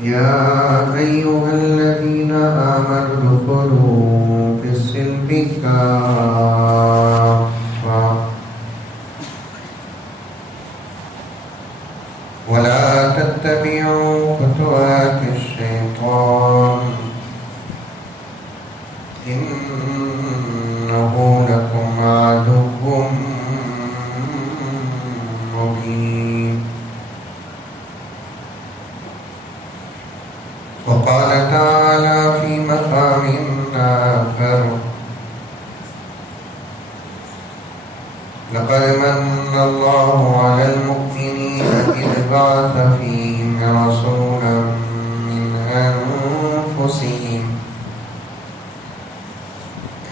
يا أيها الذين آمنوا ادخلوا في السلم كافة ولا تتبعوا خطوات الشيطان إنه لكم عدو مبين. وقال تعالى في مقام آخر لقد من الله على المؤمنين إذ بعث فيهم رسولا من أنفسهم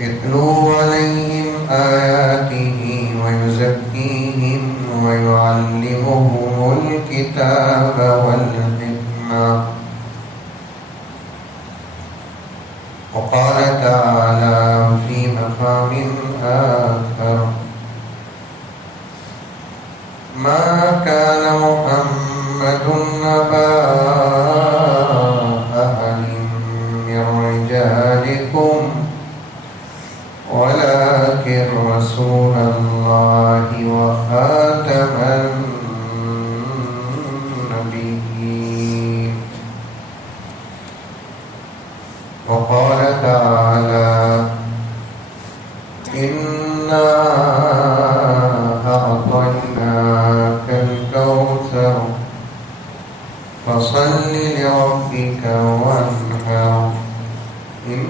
يتلو عليهم آياته ويزكيهم ويعلمهم الكتاب والحكمة. وقال تعالى في مقام آخر ما كان محمد أبا أحد من رجالكم ولكن رسول الله وخاتم النبيين. وقال تعالى إنا أعطيناك الكوثر فصل لربك وانحر إن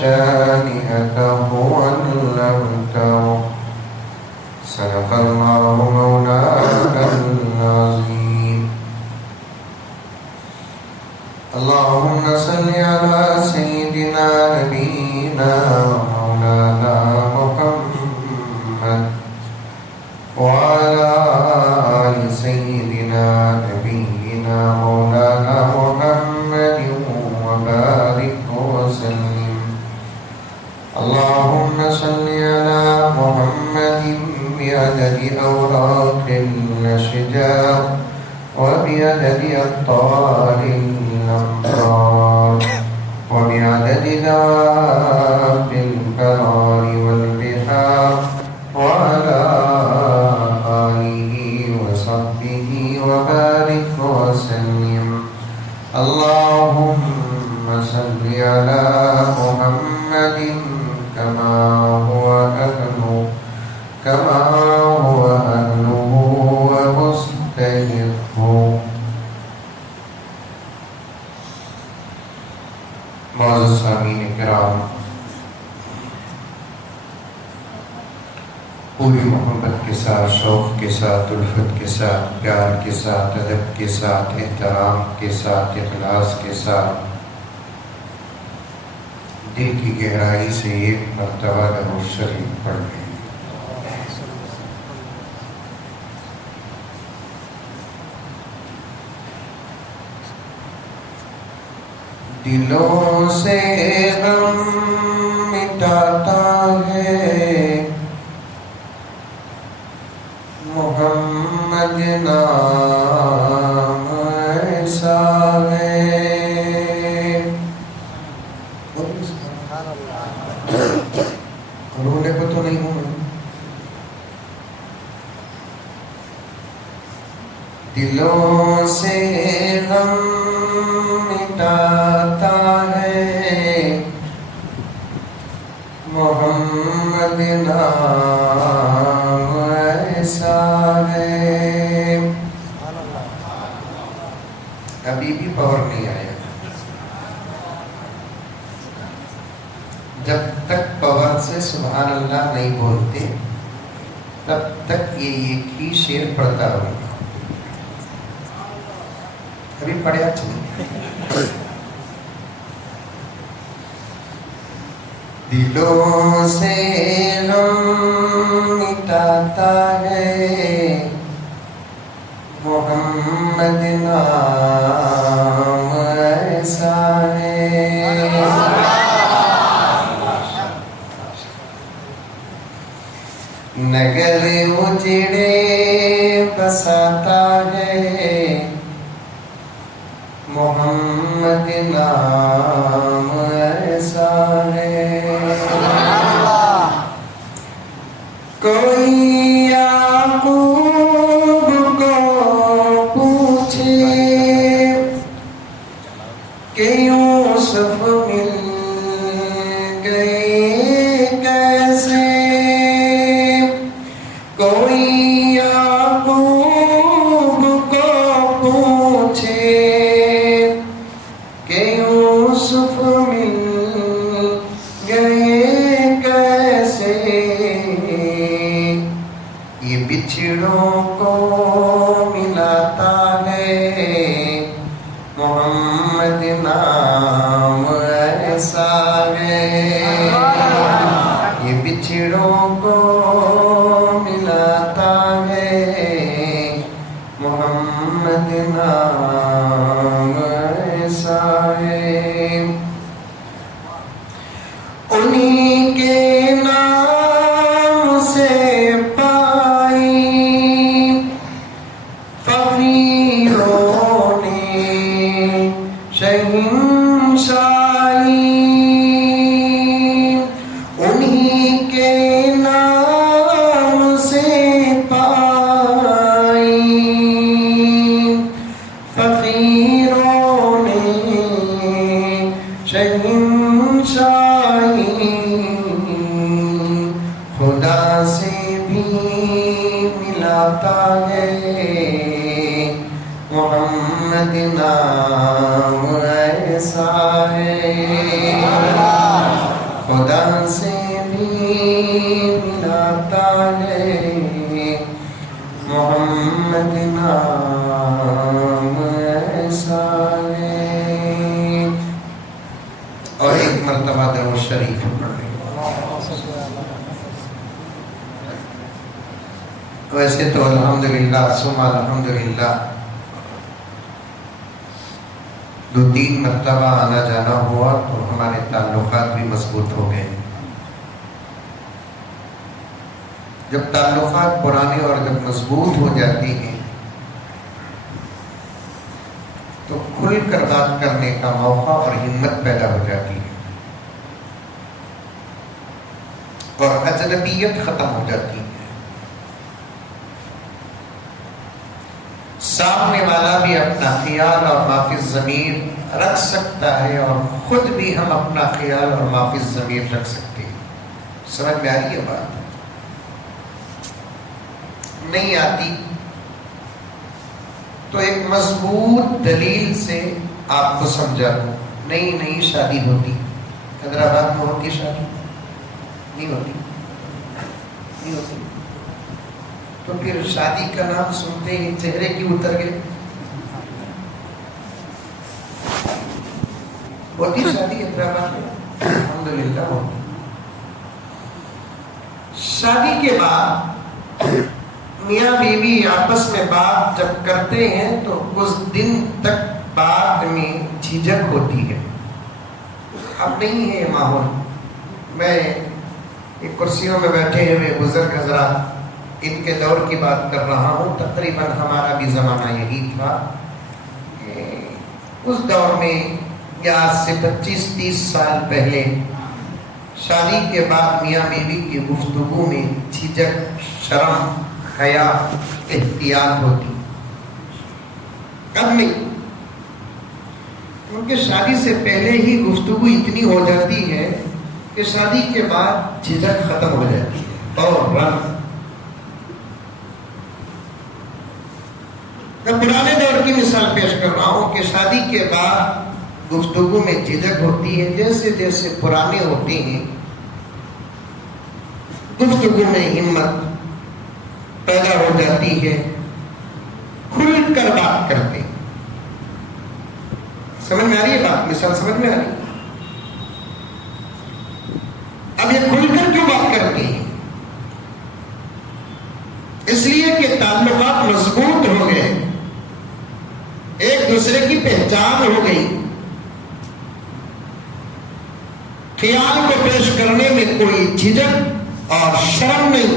شانئك هو الأبتر. صدق الله مولانا العظيم. اللهم صل على سيدنا نبينا مولانا محمد وعلى آل سيدنا نبينا مولانا محمد وبارك وسلم. اللهم صل على محمد بعدد أوراق الأشجار وبعدد أبطال الأمطار وبعدد دواب البرار والبحار وعلى آله وصحبه وبارك وسلم. اللهم صل على محمد كما هو أهله ومستحقه. معزز سامعین کرام، پوری محبت کے ساتھ، شوق کے ساتھ، الفت کے ساتھ، پیار کے ساتھ، ادب کے ساتھ، احترام کے ساتھ، اخلاص کے ساتھ دل کی گہرائی سے ایک مرتبہ درود شریف پڑھ لیں۔ دلوں سے غم مٹاتا ہے محمد نام ایسا ہے۔ رونے کو تو نہیں ہوں میں۔ دلوں سے غم مٹاتا ہے محمد نام ایسا ہے۔ ابھی بھی پاور نہیں آیا۔ جب تک پاور سے سبحان اللہ نہیں بولتے تب تک یہ ایک ہی شعر پڑھتا رہوں گا۔ ابھی پڑھیا چلیے۔ دلوں سے غم مٹاتا ہے محمد نام ایسا ہے۔ نگر اجڑے بساتا ہے محمد یوسف مل گئے کیسے، کوئی یعقوب کو پوچھے کہ یوسف مل گئے کیسے، یہ بچھڑوں کو ملاتا ہے محمد نام ایسا ہے، یہ بچھڑوں کو ملاتا ہے محمد نام ایسا ہے، انہی کے نام سے پائی فقیروں نے شہنشاہی، انہی کے نام سے پائی فقیروں نے شہنشاہی، خدا سے بھی ملاتا ہے محمد نام ایسا ہے، خدا سے بھی ملاتا ہے محمد نام ایسا ہے۔ اور ایک مرتبہ درود شریف پڑھ لیں۔ ویسے تو الحمدللہ ثم الحمدللہ 2-3 مرتبہ آنا جانا ہوا تو ہمارے تعلقات بھی مضبوط ہو گئے۔ جب تعلقات پرانے اور جب مضبوط ہو جاتی ہیں تو کھل کر بات کرنے کا موقع اور ہمت پیدا ہو جاتی ہے اور اجنبیت ختم ہو جاتی ہے۔ سامنے والا بھی اپنا خیال اور ما فی الضمیر رکھ سکتا ہے اور خود بھی ہم اپنا خیال اور ما فی الضمیر رکھ سکتے ہیں۔ سمجھ میں آ رہی ہے بات؟ نہیں آتی تو ایک مضبوط دلیل سے آپ کو سمجھا دوں۔ نئی شادی ہوتی، حیدرآباد میں ہوتی شادی، نہیں ہوتی، تو پھر شادی کا نام سنتے ہی چہرے کیوں اتر گئے؟ ہوتی شادی حیدرآباد میں؟ الحمدللہ ہوتی۔ شادی کے بعد میاں بیوی آپس میں بات جب کرتے ہیں تو کچھ دن تک بات میں جھجک ہوتی ہے۔ اب نہیں ہے یہ ماحول۔ میں ایک کرسیوں میں بیٹھے ہوئے بزرگ حضرات ان کے دور کی بات کر رہا ہوں، تقریباً ہمارا بھی زمانہ یہی تھا۔ اس دور میں یا آج سے 25-30 سال پہلے شادی کے بعد میاں بیوی کی گفتگو میں جھجک، شرم، حیا، احتیاط ہوتی۔ اب نہیں، کیونکہ شادی سے پہلے ہی گفتگو اتنی ہو جاتی ہے کہ شادی کے بعد جھجک ختم ہو جاتی ہے فوراً۔ میں پرانے دور کی مثال پیش کر رہا ہوں کہ شادی کے بعد گفتگو میں جھجک ہوتی ہے، جیسے جیسے پرانے ہوتے ہیں گفتگو میں ہمت پیدا ہو جاتی ہے، کھل کر بات کرتے ہیں۔ سمجھ میں آ رہی ہے بات؟ مثال سمجھ میں آ رہی ہے؟ اب یہ کھل کر کیوں بات کرتے ہیں؟ اس لیے کہ تعلقات مضبوط ہو گئے، ایک دوسرے کی پہچان ہو گئی، خیال کو پیش کرنے میں کوئی جھجک اور شرم نہیں۔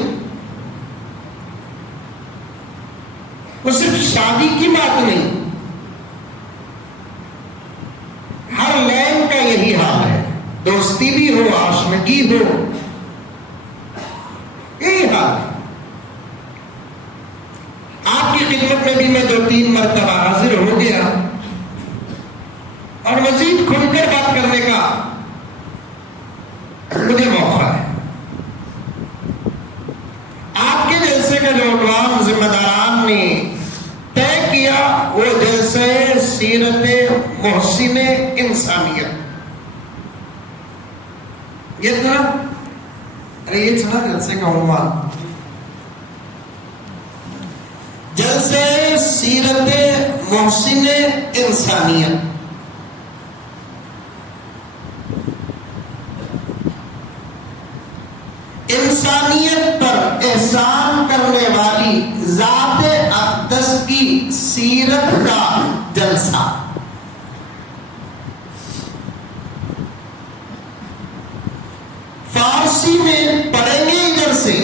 وہ صرف شادی کی بات نہیں، ہر لین کا یہی حال ہے، دوستی بھی ہو، آشنگی ہو، یہی حال ہے۔ آپ کی خدمت میں بھی میں 2-3 مرتبہ حاضر ہو گیا اور مزید کھل کر بات کرنا جلسہ سیرت محسن انسانیت. یہ تھا یہ سنا جلسے کا عنوان، جلسہ سیرت محسن انسانیت. انسانیت پر احسان کرنے والی ذات اقدس کی سیرت کا جلسہ. فارسی میں پڑھیں گے ادھر سے،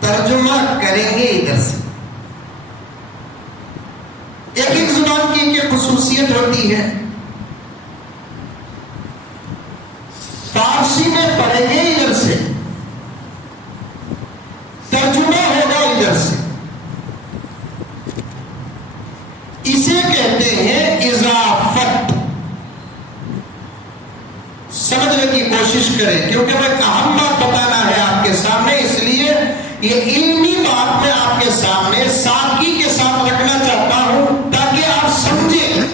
ترجمہ کریں گے ادھر سے. ایک ایک زبان کی خصوصیت ہوتی ہے. فارسی میں پڑھیں گے ادھر سے، ترجمہ ہوگا ادھر سے. اسے کہتے ہیں اضافت. سمجھنے کی کوشش کریں کیونکہ میں اہم بات بتانا ہے آپ کے سامنے، اس لیے یہ علمی بات میں آپ کے سامنے سادگی کے ساتھ رکھنا چاہتا ہوں تاکہ آپ سمجھیں.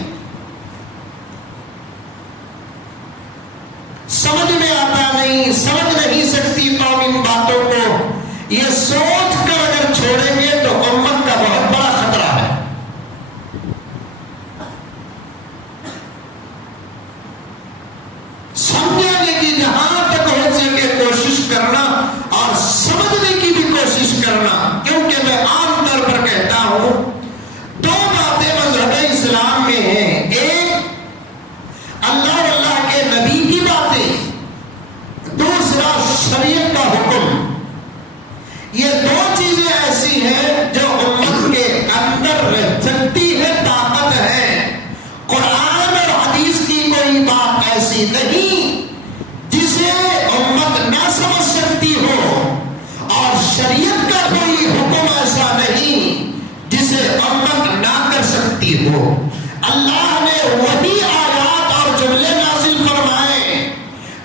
سمجھ میں آتا نہیں، سمجھ نہیں سکتی قوم ان باتوں کو، یہ سوچ کر اگر چھوڑیں گے تو امت کا بہت بڑا خطرہ ہے. سمجھنے کی جہاں تک ہو سکے کوشش کرنا اور سمجھنے کی بھی کوشش کرنا، کیونکہ میں عام طور پر کہتا ہوں دو باتیں مذہب اسلام میں ہیں. ایک اللہ اور اللہ کے نبی کی باتیں، دوسرا شریعت کا حکم. یہ دو چیزیں ایسی ہیں جو امت کے اندر رہ سکتی ہے، طاقت ہے. قرآن اور حدیث کی کوئی بات ایسی نہیں جسے امت نہ سمجھ سکتی ہو، اور شریعت کا کوئی حکم ایسا نہیں جسے امت نہ کر سکتی ہو. اللہ نے وہی آیات اور جملے نازل فرمائے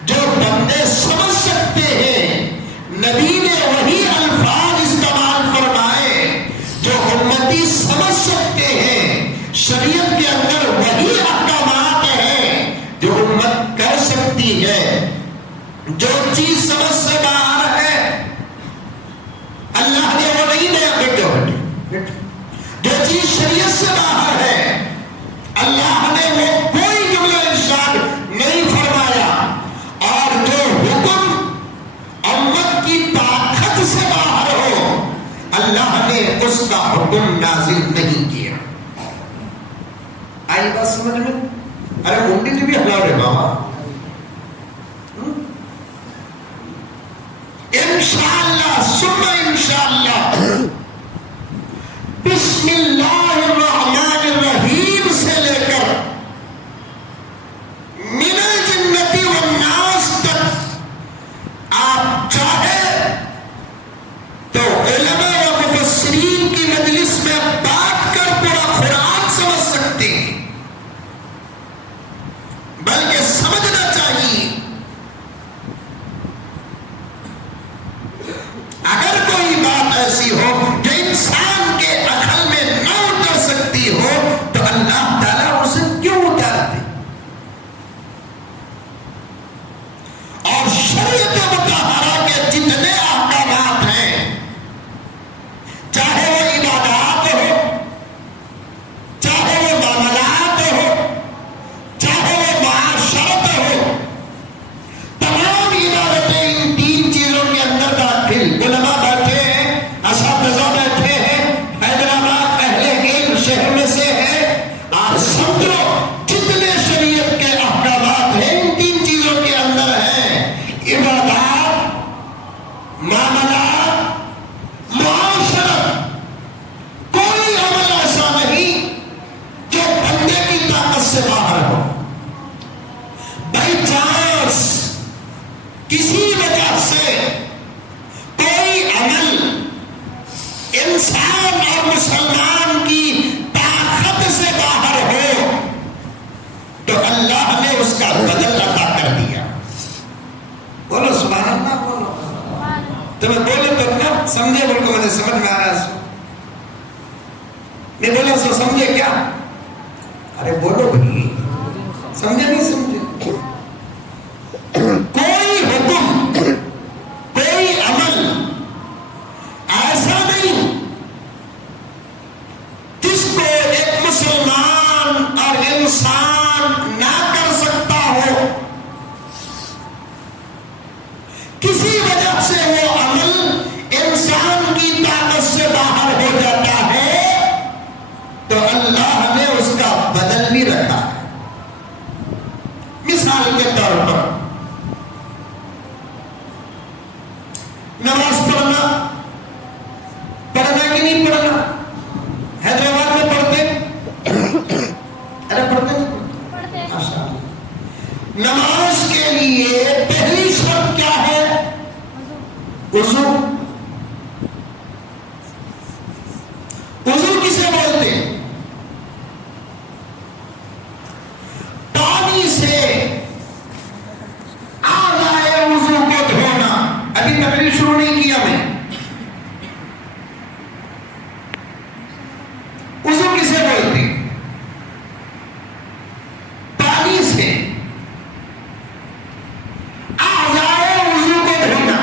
جو بندے سمجھ سکتے ہیں، نبی نے وہی الفاظ استعمال فرمائے جو امتی سمجھ سکتے ہیں. شریعت کے اندر وہی احکامات ہیں جو امت کر سکتی ہے. جو چیز سمجھ سے باہر ہے اللہ نے وہ نہیں دیا. جو چیز شریعت سے باہر ہے اللہ نے وہ کوئی جملہ ارشاد نہیں فرمایا، اور جو حکم امت کی طاقت سے باہر ہو اللہ نے اس کا حکم نازل نہیں کیا. آئی بات سمجھ میں؟ ارے منڈی تو بھی ہلا رہے بابا. انشاءاللہ ثم انشاءاللہ بسم اللہ الرحمن الرحیم سے لے کر من الجنۃ والناس تک آپ چاہے تو علماء و مفسرین کی مجلس میں بیٹھ کر پورا قرآن سمجھ سکتے ہیں. بلکہ سمجھنا چاہیے اگر کوئی بات ایسی ہو جو انسان کے عقل میں نہ اتر سکتی ہو تو اللہ تعالیٰ اسے کیوں اتارتے؟ اور شریعت مطہرہ کے جتنے احکامات ہیں، چاہے وہ عبادات ہو، چاہے وہ معاملات ہو، چاہے وہ معاشرت ہو، تمام عبادتیں ان تین چیزوں کے اندر داخل. علماء بیٹھے ہیں، اساتذہ بیٹھے ہیں، حیدرآباد اہل علم شہر میں سے ہے. آپ سمجھو جتنے شریعت کے احکامات ہیں ان تین چیزوں کے اندر ہیں: عبادات، معاملات، معاشرت. کوئی عمل ایسا نہیں جو بندے کی طاقت سے باہر ہو. بائی چانس کسی وجہ سے کوئی عمل انسان اور مسلمان کی طاقت سے باہر ہو تو اللہ نے اس کا بدل عطا کر دیا. بولو سبحان اللہ. بولو تمہیں بولے تو نہ سمجھے، بول کو مجھے سمجھ میں آ رہا ہے. میں بولا سو سمجھے کیا؟ ارے بولو بھائی، سمجھے نہیں سمجھے؟ کوئی حکم، کوئی عمل ایسا نہیں جس کو ایک مسلمان اور انسان نہ کر سکتا ہو، کسی وجہ سے وہ عمل انسان کی طاقت سے باہر ہو جاتا ہے تو اللہ نے اس کا بدل بھی رکھا ہے۔ مثال کے طور پر نماز پڑھنا کہ نہیں پڑھنا؟ حیدرآباد میں پڑھتے؟ ارے پڑھتے نہیں؟ ماشاء اللہ۔ نماز کے لیے پہلی شرط کیا ہے؟ وضو۔ وضو کسے بولتے ہیں؟ پانی سے اعضائے وضو کو دھونا۔ ابھی تقریر شروع نہیں کیا میں۔ وضو کسے بولتے ہیں؟ پانی سے اعضائے وضو کو دھونا۔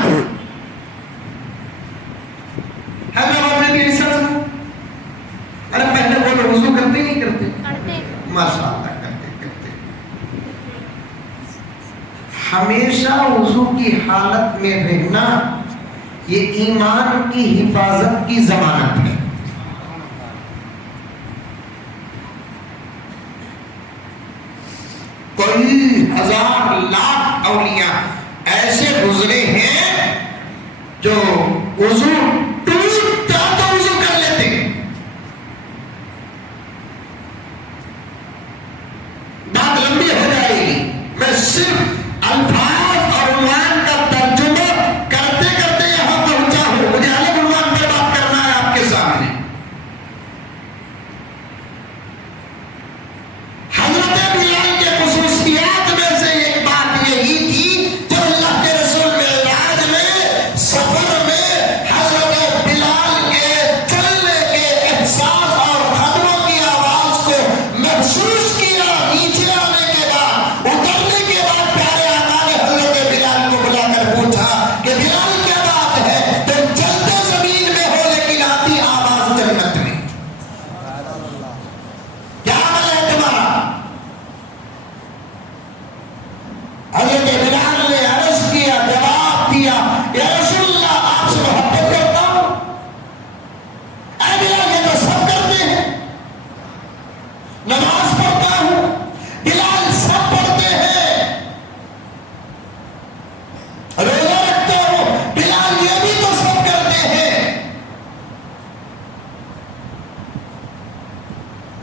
حیدرآباد میں بھی ایسا تھا؟ ارے پہلے بولو، وضو کرتے نہیں کرتے؟ ماشاء اللہ کرتے کرتے۔ ہمیشہ وضو کی حالت میں رہنا یہ ایمان کی حفاظت کی ضمانت ہے۔ کوئی ہزار لاکھ اولیاء ایسے گزرے ہیں جو وضو ٹوٹتا تو وضو کر لیتے۔ بات لمبی ہو جائے گی، میں صرف الفاظ اور عنوان کا ترجمہ کرتے کرتے یہاں پہنچا ہوں۔ مجھے الگ عنوان پر بات کرنا ہے آپ کے سامنے۔ حضرت بلال کے خصوصیات میں سے ایک بات یہی تھی، جب اللہ کے رسول معراج میں سفر میں حضرت بلال کے چلنے کے احساس اور قدموں کی آواز کو محسوس کیا۔ نیچے آنے کے بعد، اترنے کے بعد پیارے آقا نے حضرت بلال کو بلا کر پوچھا کہ بلال کیا بات ہے، تم چلتے زمین میں ہو لیکن آتی آواز جنت میں، کیا عمل ہے تمہارا؟ حضرت بلال نے عرض کیا، جواب دیا، یا رسول اللہ آپ سے محبت کرتا ہوں۔ اے بلال، یہ تو سب کرتے ہیں، نماز پڑھتا ہوں، بلال سب پڑھتے ہیں، روزہ رکھتا ہوں، بلال یہ بھی تو سب کرتے ہیں۔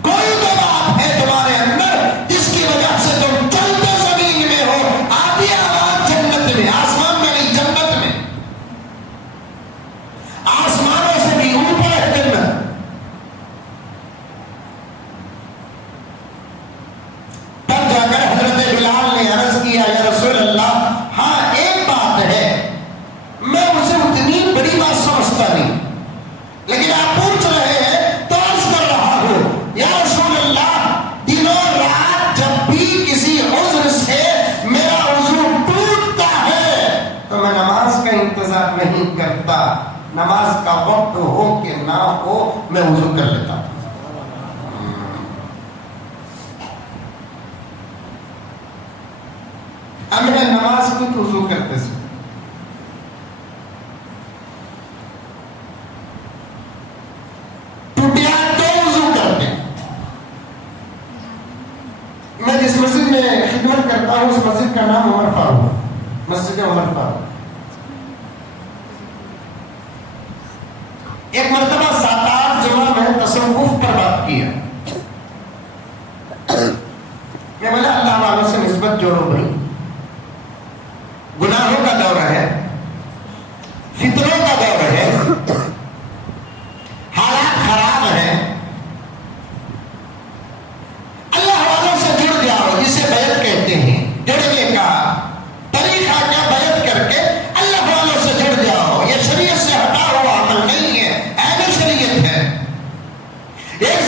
کوئی تو بات ہے تمہارے اندر جس کی وجہ سے تم چلتے زمین میں ہو، آتی آواز جنت میں، آسمان میں نہیں، جنت میں، آسمانوں سے بھی اوپر ہے جنت۔ تب جا کر حضرت بلال نے عرض کیا، یا رسول اللہ، ہاں ایک بات ہے، میں اسے اتنی بڑی بات سمجھتا نہیں، لیکن آپ پوچھ رہے ہیں تو عرض کر رہا ہوں، یا رسول اللہ، دنوں رات جب بھی کسی عذر سے میرا وضو ٹوٹتا ہے تو میں نماز کا انتظار نہیں کرتا، نماز کا وقت ہو کہ نہ ہو میں وضو کر لیتا ہوں۔ اب میں نماز کو تو وضو کرتے سے ٹوٹیا تو وضو کرتے۔ میں جس مسجد میں خدمت کرتا ہوں اس مسجد کا نام عمر فاروق، مسجد عمر فاروق۔ ایک مرتبہ 7-8 جمعہ میں تصوف پر بات کیا، میں بولا اللہ والوں سے نسبت جوڑو بھائی، گناہوں کا دور ہے، فطروں کا دور ہے، حالات خراب ہیں، اللہ والوں سے جڑ جاؤ، جسے بیعت کہتے ہیں۔ جڑنے کا طریقہ کیا؟ بیعت کر کے اللہ والوں سے جڑ جاؤ۔ یہ شریعت سے ہٹا ہوا عمل نہیں ہے، اہل شریعت ہے۔ ایک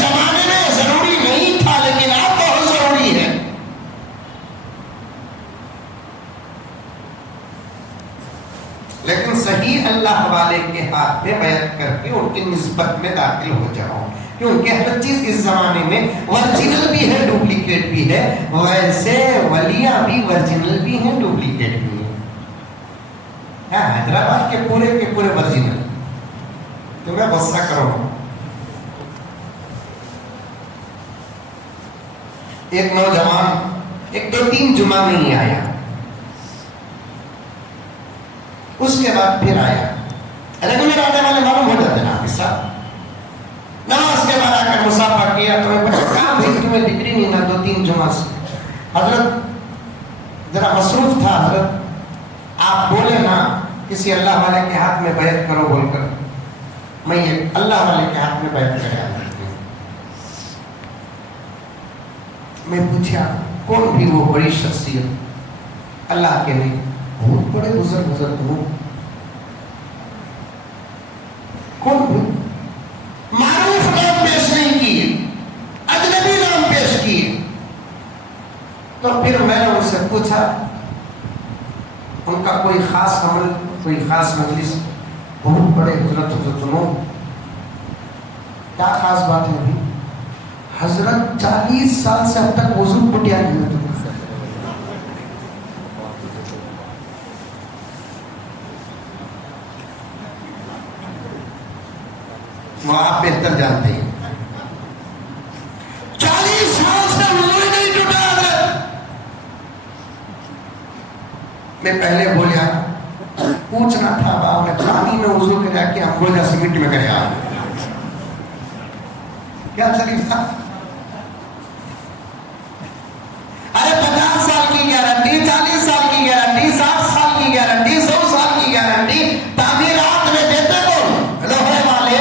ہاتھ میں بیعت کر کے ان کی نسبت میں داخل ہو جاؤں، کیونکہ ہر چیز اس زمانے میں ورجنل بھی ہے ڈپلیکیٹ بھی ہے، ویسے ولیاں بھی ورجنل بھی ہیں ڈپلیکیٹ بھی ہیں۔ حیدرآباد کے پورے ورجنل، تو میں غصہ کروں۔ ایک نوجوان ایک 2-3 جمعہ نہیں آیا، اس کے بعد پھر آیا۔ ریگولر آنے والے معلوم ہو جاتے نا حافظ صاحب، نماز کے بعد آ کر مسافہ کیا تو میں پوچھا کہاں بھائی تمہیں دکھ رہی نہیں نا 2-3 جمعہ سے؟ حضرت ذرا مصروف تھا حضرت، آپ بولے نا کسی اللہ والے کے ہاتھ میں بیعت کرو بول کر، میں یہ اللہ والے کے ہاتھ میں بیعت کرے آتا ہوں۔ میں پوچھا کون بھی وہ بڑی شخصیت؟ اللہ کے نہیں، بہت بڑے بزرگ ہوں۔ کون بھی؟ معروف نام پیش نہیں کیے، اجنبی نام پیش کیے۔ تو پھر میں نے ان سے پوچھا ان کا کوئی خاص عمل، کوئی خاص مجلس؟ بہت بڑے حضرت ہوں۔ کیا خاص بات ہے؟ حضرت 40 سال سے اب تک وضو پٹیا نہیں ہے۔ وہ آپ بہتر جانتے ہیں، 40 سال سے وضو ہی نہیں ٹوٹا حضرت۔ میں پہلے بولیا پوچھنا تھا باپ نے پانی میں وضو کریا کہ ہم بولا سیمنٹ میں کریا، کیا شریف تھا؟ ارے 50 سال کی گارنٹی، 40 سال کی گارنٹی، 60 سال کی گارنٹی، 100 سال کی گارنٹی تعمیرات میں دیتے کون؟ لوہے والے،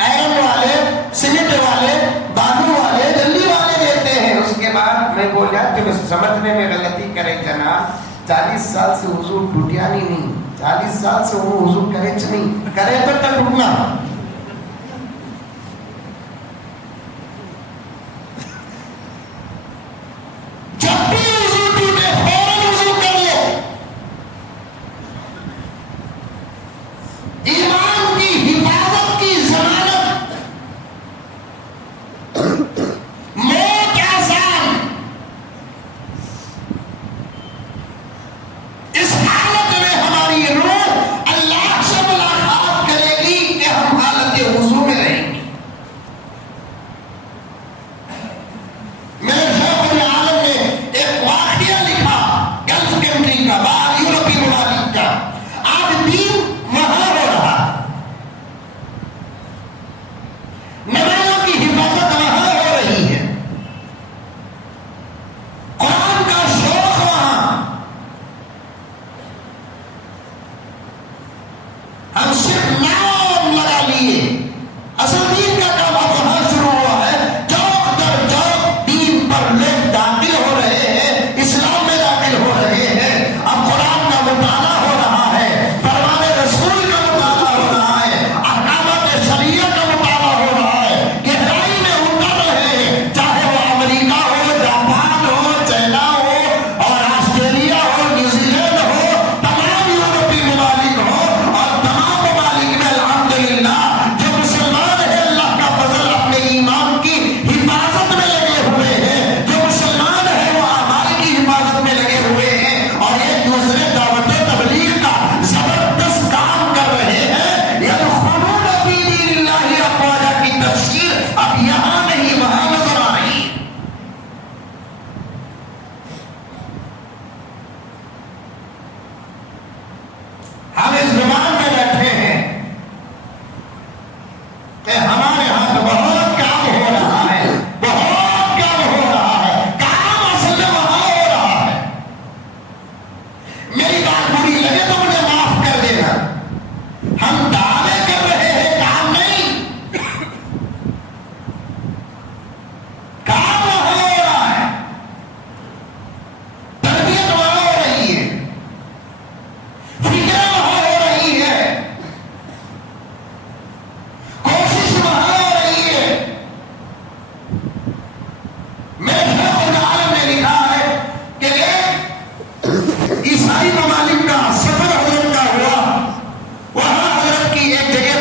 آئرن والے، سیمنٹ والے، بالو والے، جلی والے دیتے ہیں۔ اس کے بعد میں بولا تم سمجھنے میں غلطی کرے جناب، 40 سال سے وضو ٹوٹیا نہیں، 40 سال سے وہ وضو کرے نہیں، کرے تو ٹوٹنا۔ عیسائی ممالک کا سفر حضرت کا ہوا، وہاں حضرت کی ایک جگہ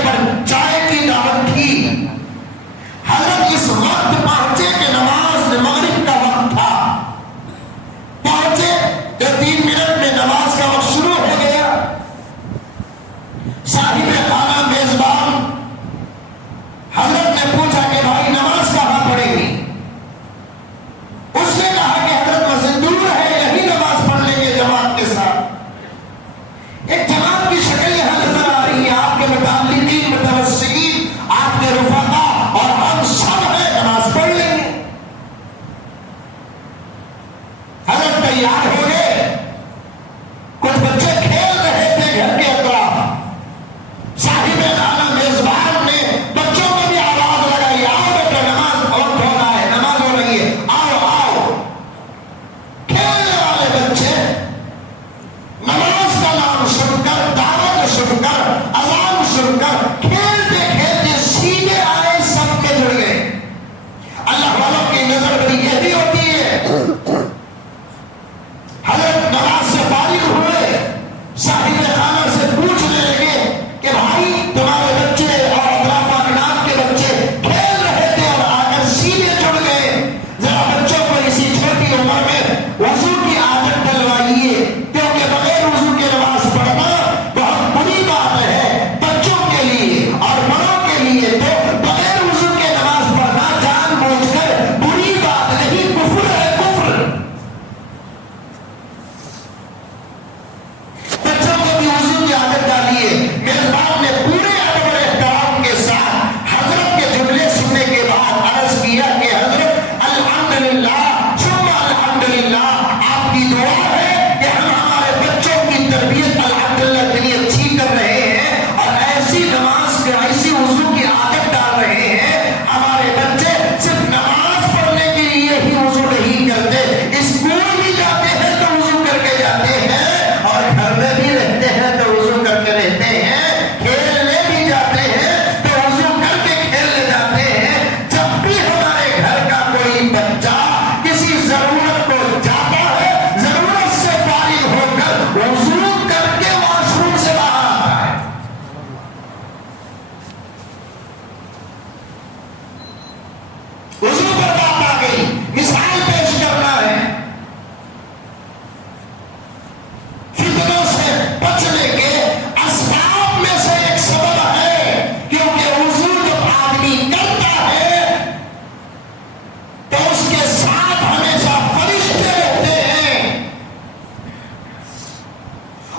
نظر بڑی گہری ہوتی ہے. حضرت نماز سے فارغ ہوئے، صاحب خانہ سے پوچھنے لگے کہ بھائی تمہارے بچے اور اطراف اکناف کے بچے کھیل رہے تھے اور آ کر سینے جڑ گئے، ذرا بچوں کو اسی چھوٹی عمر میں وضو کی عادت ڈلوائیے، کیونکہ بغیر وضو کے نماز پڑھنا بہت بری بات ہے بچوں کے لیے اور بڑوں کے لیے. تو بغیر وضو کے نماز پڑھنا جان بوجھ کر بری بات نہیں، کفر ہے، کفر. بچوں کو بھی وضو کی عادت ڈالیے. میزبان نے پورے ادب اور احترام کے ساتھ حضرت کے جملے سننے کے بعد عرض کیا کہ حضرت الحمدللہ ثم الحمدللہ، آپ کی دعا ہے کہ ہم ہمارے بچوں کی تربیت الحمدللہ اتنی اچھی کر رہے ہیں اور ایسی نماز کے ایسی وضو کی عادت ڈال رہے ہیں. ہمارے بچے صرف نماز پڑھنے کے لیے ہی وضو نہیں کرتے، اسکول بھی جاتے ہیں تو وضو کر کے جاتے ہیں اور گھر میں بھی رہتے ہیں تو وضو کر کے رہتے ہیں، کھیلنے بھی جاتے ہیں تو وضو کر کے کھیلنے جاتے ہیں. جب بھی ہمارے گھر کا کوئی بچہ کسی ضرورت کو جاتا ہے، ضرورت سے فارغ ہو کر وضو کر کے واش روم سے باہر آتا ہے. وضو پر بات آ گئی، مثال پیش کرنا ہے. فتنوں سے بچنے کے اسباب میں سے ایک سبب ہے، کیونکہ وضو جب آدمی کرتا ہے تو اس کے ساتھ ہمیشہ فرشتے رہتے ہیں،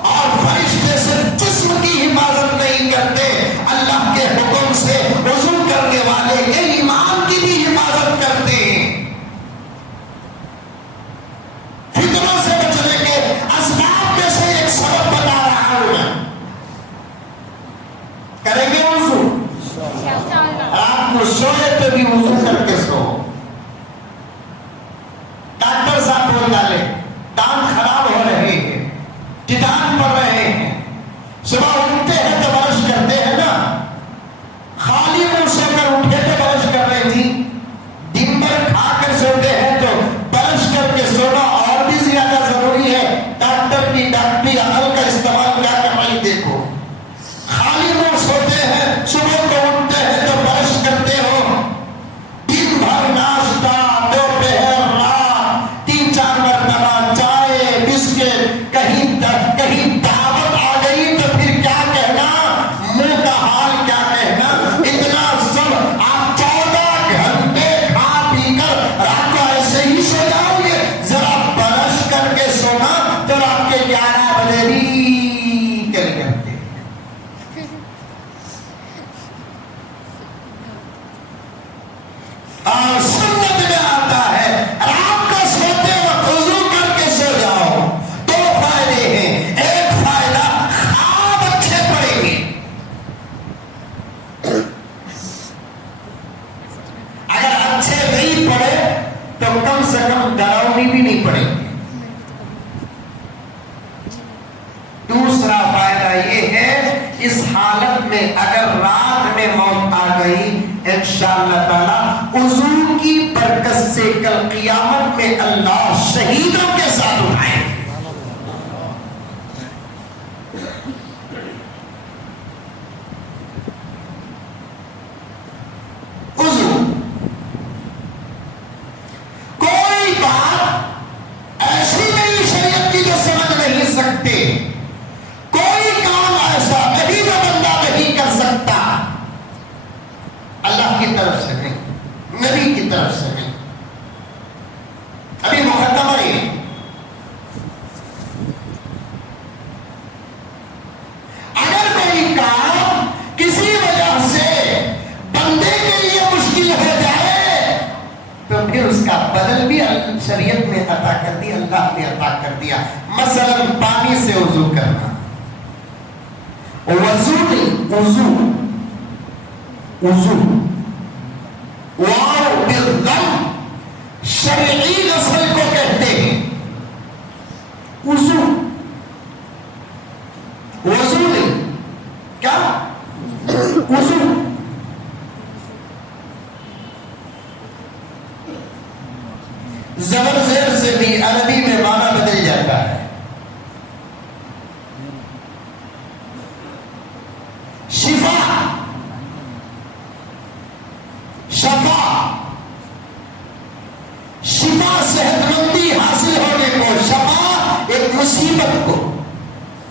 اور فرشتے صرف جسم کی حفاظت نہیں کرتے، اللہ کے حکم سے وضو کرنے والے کے ایمان کی بھی حفاظت کرتے ہیں. فتنوں سے بچنے کے اسباب میں سے ایک سبب بتا رہا ہوں میں. کریں گے وضو؟ رات کو سوئے تو بھی وضو کر کے سو. ڈاکٹر صاحب بول ڈالے دانت خراب ہو رہے ہیں، ٹٹان پڑ رہے ہیں، صبح اٹھتے ہیں تو برش کرتے ہیں نا، خالی منہ سے کر اٹھے تو برش کر رہی تھی، دن بھر کھا کر سوتے ہیں تو برش کر کے سونا اور بھی زیادہ ضروری ہے. ڈاکٹر کی ڈاکٹری عقل کا استعمال کیا کر رہی دیکھو. خالی منہ سوتے ہیں، صبح کو اٹھتے ہیں تو برش کرتے ہو، دن بھر ناشتہ، دوپہر، رات، 3-4 مرتبہ چائے، بسکٹ، کہیں دعوت آ گئی تو پھر کیا کہنا، منہ کا حال کیا کہنا. اتنا سب آپ 14 گھنٹے کھا پی کر رات کو ایسے ہی سو جاؤ گے. ذرا برش کر کے سونا تو رات کے 11 بجے بھی کرتے. اور سنت میں آتا ہے رات کو سوتے وقت وضو کر کے سو جاؤ. 2 فائدے ہیں. ایک فائدہ، خواب اچھے پڑیں گے. اگر اچھے نہیں پڑے تو کم سے کم ڈراؤنی بھی نہیں پڑے گی. دوسرا فائدہ یہ ہے، اس حالت میں اگر رات میں موت آ گئی انشاءاللہ تعالی وضو کی برکت سے کل قیامت میں اللہ شہیدوں کے ساتھ اٹھائے. وضو کوئی بات ایسی نہیں شریعت کی جو سمجھ نہیں سکتے، کوئی کام ایسا نہیں جو بندہ نہیں کر سکتا، اللہ کی طرف سے نہیں، نبی کی طرف سے نہیں. ابھی مقدمہ ہے. اگر کوئی کام کسی وجہ سے بندے کے لیے مشکل ہو جائے تو پھر اس کا بدل بھی شریعت میں عطا کر دیا، اللہ نے عطا کر دیا. مثلا پانی سے وضو کرنا، وضو نہیں، وضو واو بالضم شرعی غسل کو کہتے ہیں. وضو نہیں، کیا وضو. زبر زیر سے بھی عربی میں معنی بدل جاتا ہے. شفا، شفا، شفا صحت مندی حاصل ہونے کو، شفا ایک مصیبت کو.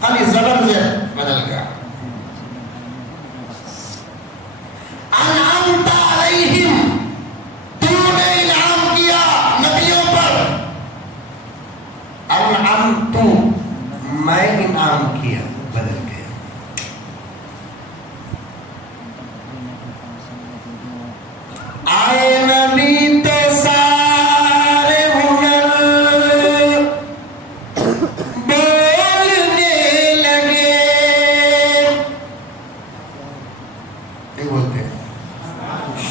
خالی زبر زیر بدل گیا. انعمت علیہم، تو نے انعام کیا نبیوں پر. انعمت، میں انعام کیا، بدل گیا. آئے نبی تو سارے ہنر بولنے لگے. یہ بولتے ہیں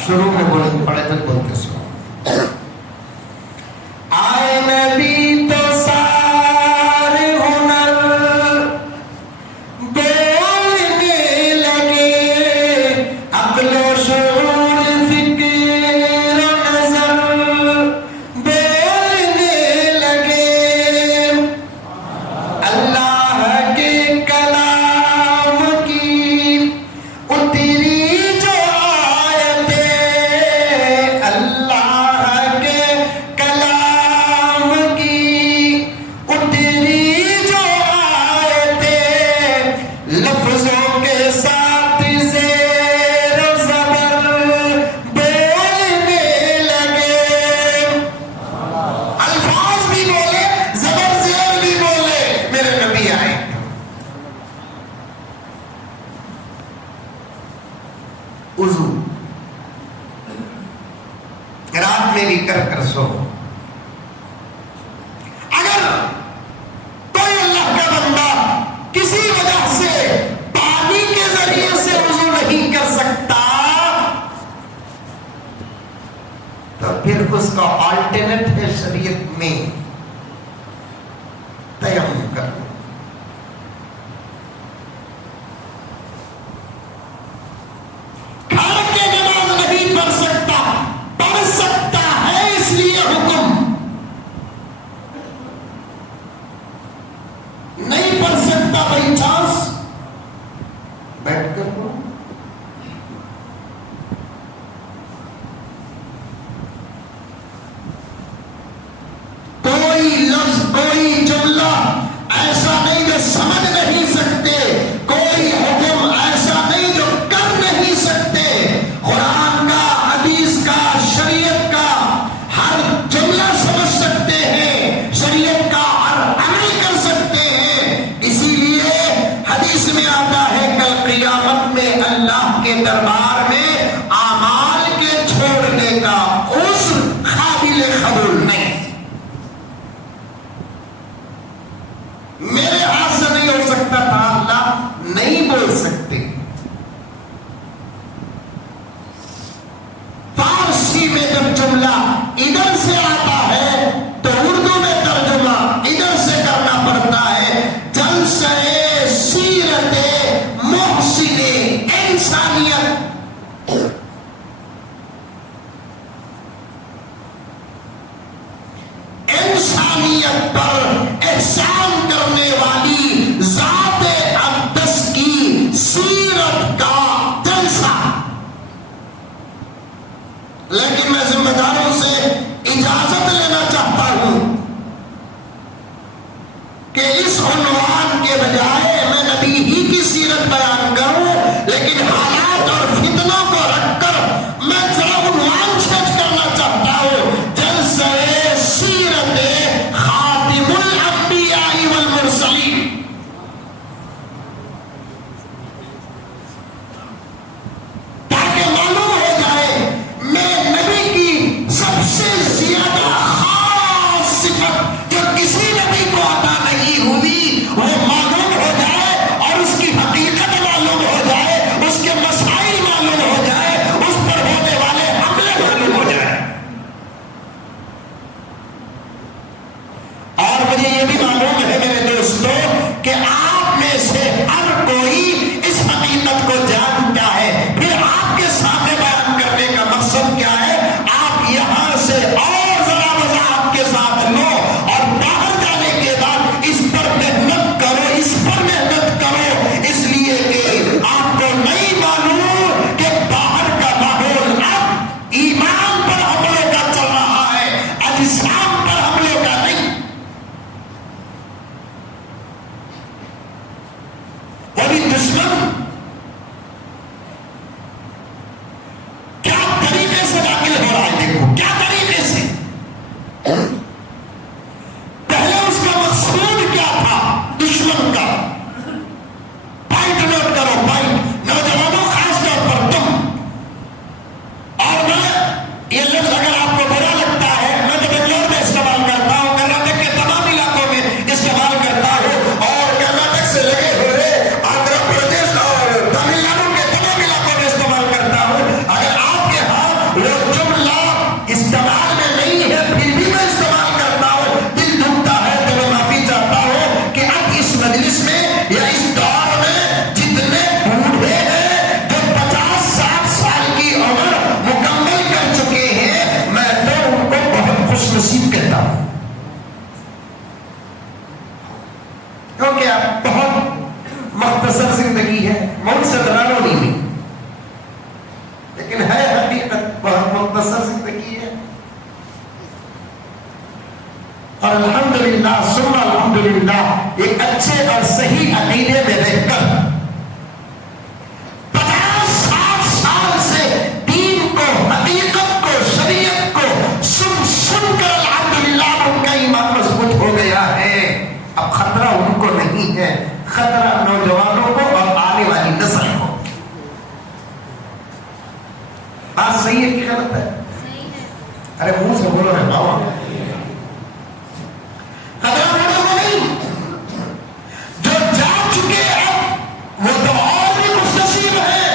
شروع میں بولے پڑے تک بولتے سو. آئے نبی تو سارے ہنر بولنے لگے. عقل و شعور فکر و نظر بولنے لگے. اللہ کے کلام کی اتری جو آیتیں، اللہ کے کلام کی اتری جو آیتیں، لفظوں کے ساتھ زیر و زبر بولنے لگے. الفاظ بھی بولے، زبر زیر بھی بولے. میرے نبی آئے. وضو رات میں بھی کر سو. اگر کوئی اللہ کا بندہ کسی وجہ سے پانی کے ذریعے سے وضو نہیں کر سکتا تو پھر اس کا آلٹرنیٹ ہے شریعت میں تیمم کرنا. کھڑ کے نماز نہیں پڑھ سکتا، پڑھ سکتا ہے اس لیے حکم. نہیں پڑھ سکتا بائی چانس بیٹھ کر پڑھو. کوئی لفظ، کوئی جملہ ایسا نہیں جو سمجھ نہیں سکتے، کوئی حکم ایسا نہیں جو کر نہیں سکتے. قرآن کا، حدیث کا، شریعت کا ہر جملہ سمجھ سکتے ہیں، شریعت کا ہر عمل کر سکتے ہیں. اسی لیے حدیث میں آتا ہے کل قیامت میں اللہ کے دربار میں اعمال کے چھوڑنے کا عذر قابل قبول نہیں. میرے ہاتھ سے نہیں ہو سکتا تھا، اللہ نہیں بول سکتے. فارسی میں جب جملہ ادھر سے آتا ہے تو اردو میں ترجمہ ادھر سے کرنا پڑتا ہے. جلسہ سیرت محسن انسانیت، انسانیت پر احسان کرنے والی ذات اقدس کی سیرت کا جلسہ. لیکن میں ذمہ داروں سے اجازت لینا چاہتا ہوں کہ اس عنوان کے بجائے میں نبی ہی کی سیرت بیان کروں، لیکن حالات اور فتنوں کو رکھ کر میں ذرا عنوان چینج کرنا چاہتا ہوں. جلسہ سیرت خاتم الانبیاء والمرسلین. تاکہ معلوم ہو جائے میرے نبی کی سب سے زیادہ خاص صفت جو کسی نبی کو عطا نہیں ہوئی وہ معلوم ہو جائے، اور اس کی حقیقت معلوم ہو جائے، اس کے مسائل معلوم ہو جائے، اس پر ہونے والے حملے معلوم ہو جائے. اور مجھے یہ بھی معلوم ہے میرے دوستوں کہ آپ میں سے ہر کوئی اس حقیقت کو جانتا ہے. پھر آپ کے سامنے بیان کرنے کا مقصد کیا ہے؟ آپ یہاں سے اور ذرا وضاحت کے اسلام پر حملے کا نہیں. وہ بھی دشمن کیا طریقے سے داخل ہو رہا ہے. دیکھو کیا طریقے سے. پہلے اس کا مقصود کیا تھا دشمن کا. پوائنٹ نوٹ کرو, پوائنٹ. نوجوانوں خاص طور پر تم اور میں, یہ لفظ اگر آپ کو برا لگتا ہے, میں تو بنگلور میں استعمال کرتا ہوں, کرناٹک کے تمام علاقوں میں استعمال کرتا ہوں, اور کرناٹک سے لگے ہوئے آندھرا پردیش اور تمل ناڈو کے تمام علاقوں میں استعمال کرتا ہوں. اگر آپ کے ہاں وہ جملہ استعمال میں نہیں ہے پھر بھی میں استعمال کرتا ہوں, دل دکھتا ہے تو میں معافی چاہتا ہوں کہ اب اس مجلس میں یا اس دور میں جتنے بوڑھے ہیں جو 50-60 سال کی عمر مکمل کر چکے ہیں, میں تو ان کو بہت خوش نصیب کہتا ہوں, کیونکہ آپ بہت مختصر زندگی ہے, موت سے درانو نہیں ہوئی, لیکن ہے حقیقت بہت مختصر زندگی ہے. اور الحمدللہ ثم الحمدللہ ایک اچھے اور صحیح عقیدے میں رہ کر 50-60 سال سے دین کو, حقیقت کو, شریعت کو سن کر الحمدللہ ان کا ایمان مضبوط ہو گیا ہے. اب خطرہ ان کو نہیں ہے, خطرہ نوجوانوں کو اور آنے والی نسل کو. بات صحیح ہے کہ غلط ہے؟ ارے منہ سے بولو ہے بابا. خطرہ بڑوں کو نہیں, جو جا چکے اب وہ تو اور بھی خوش نصیب ہے.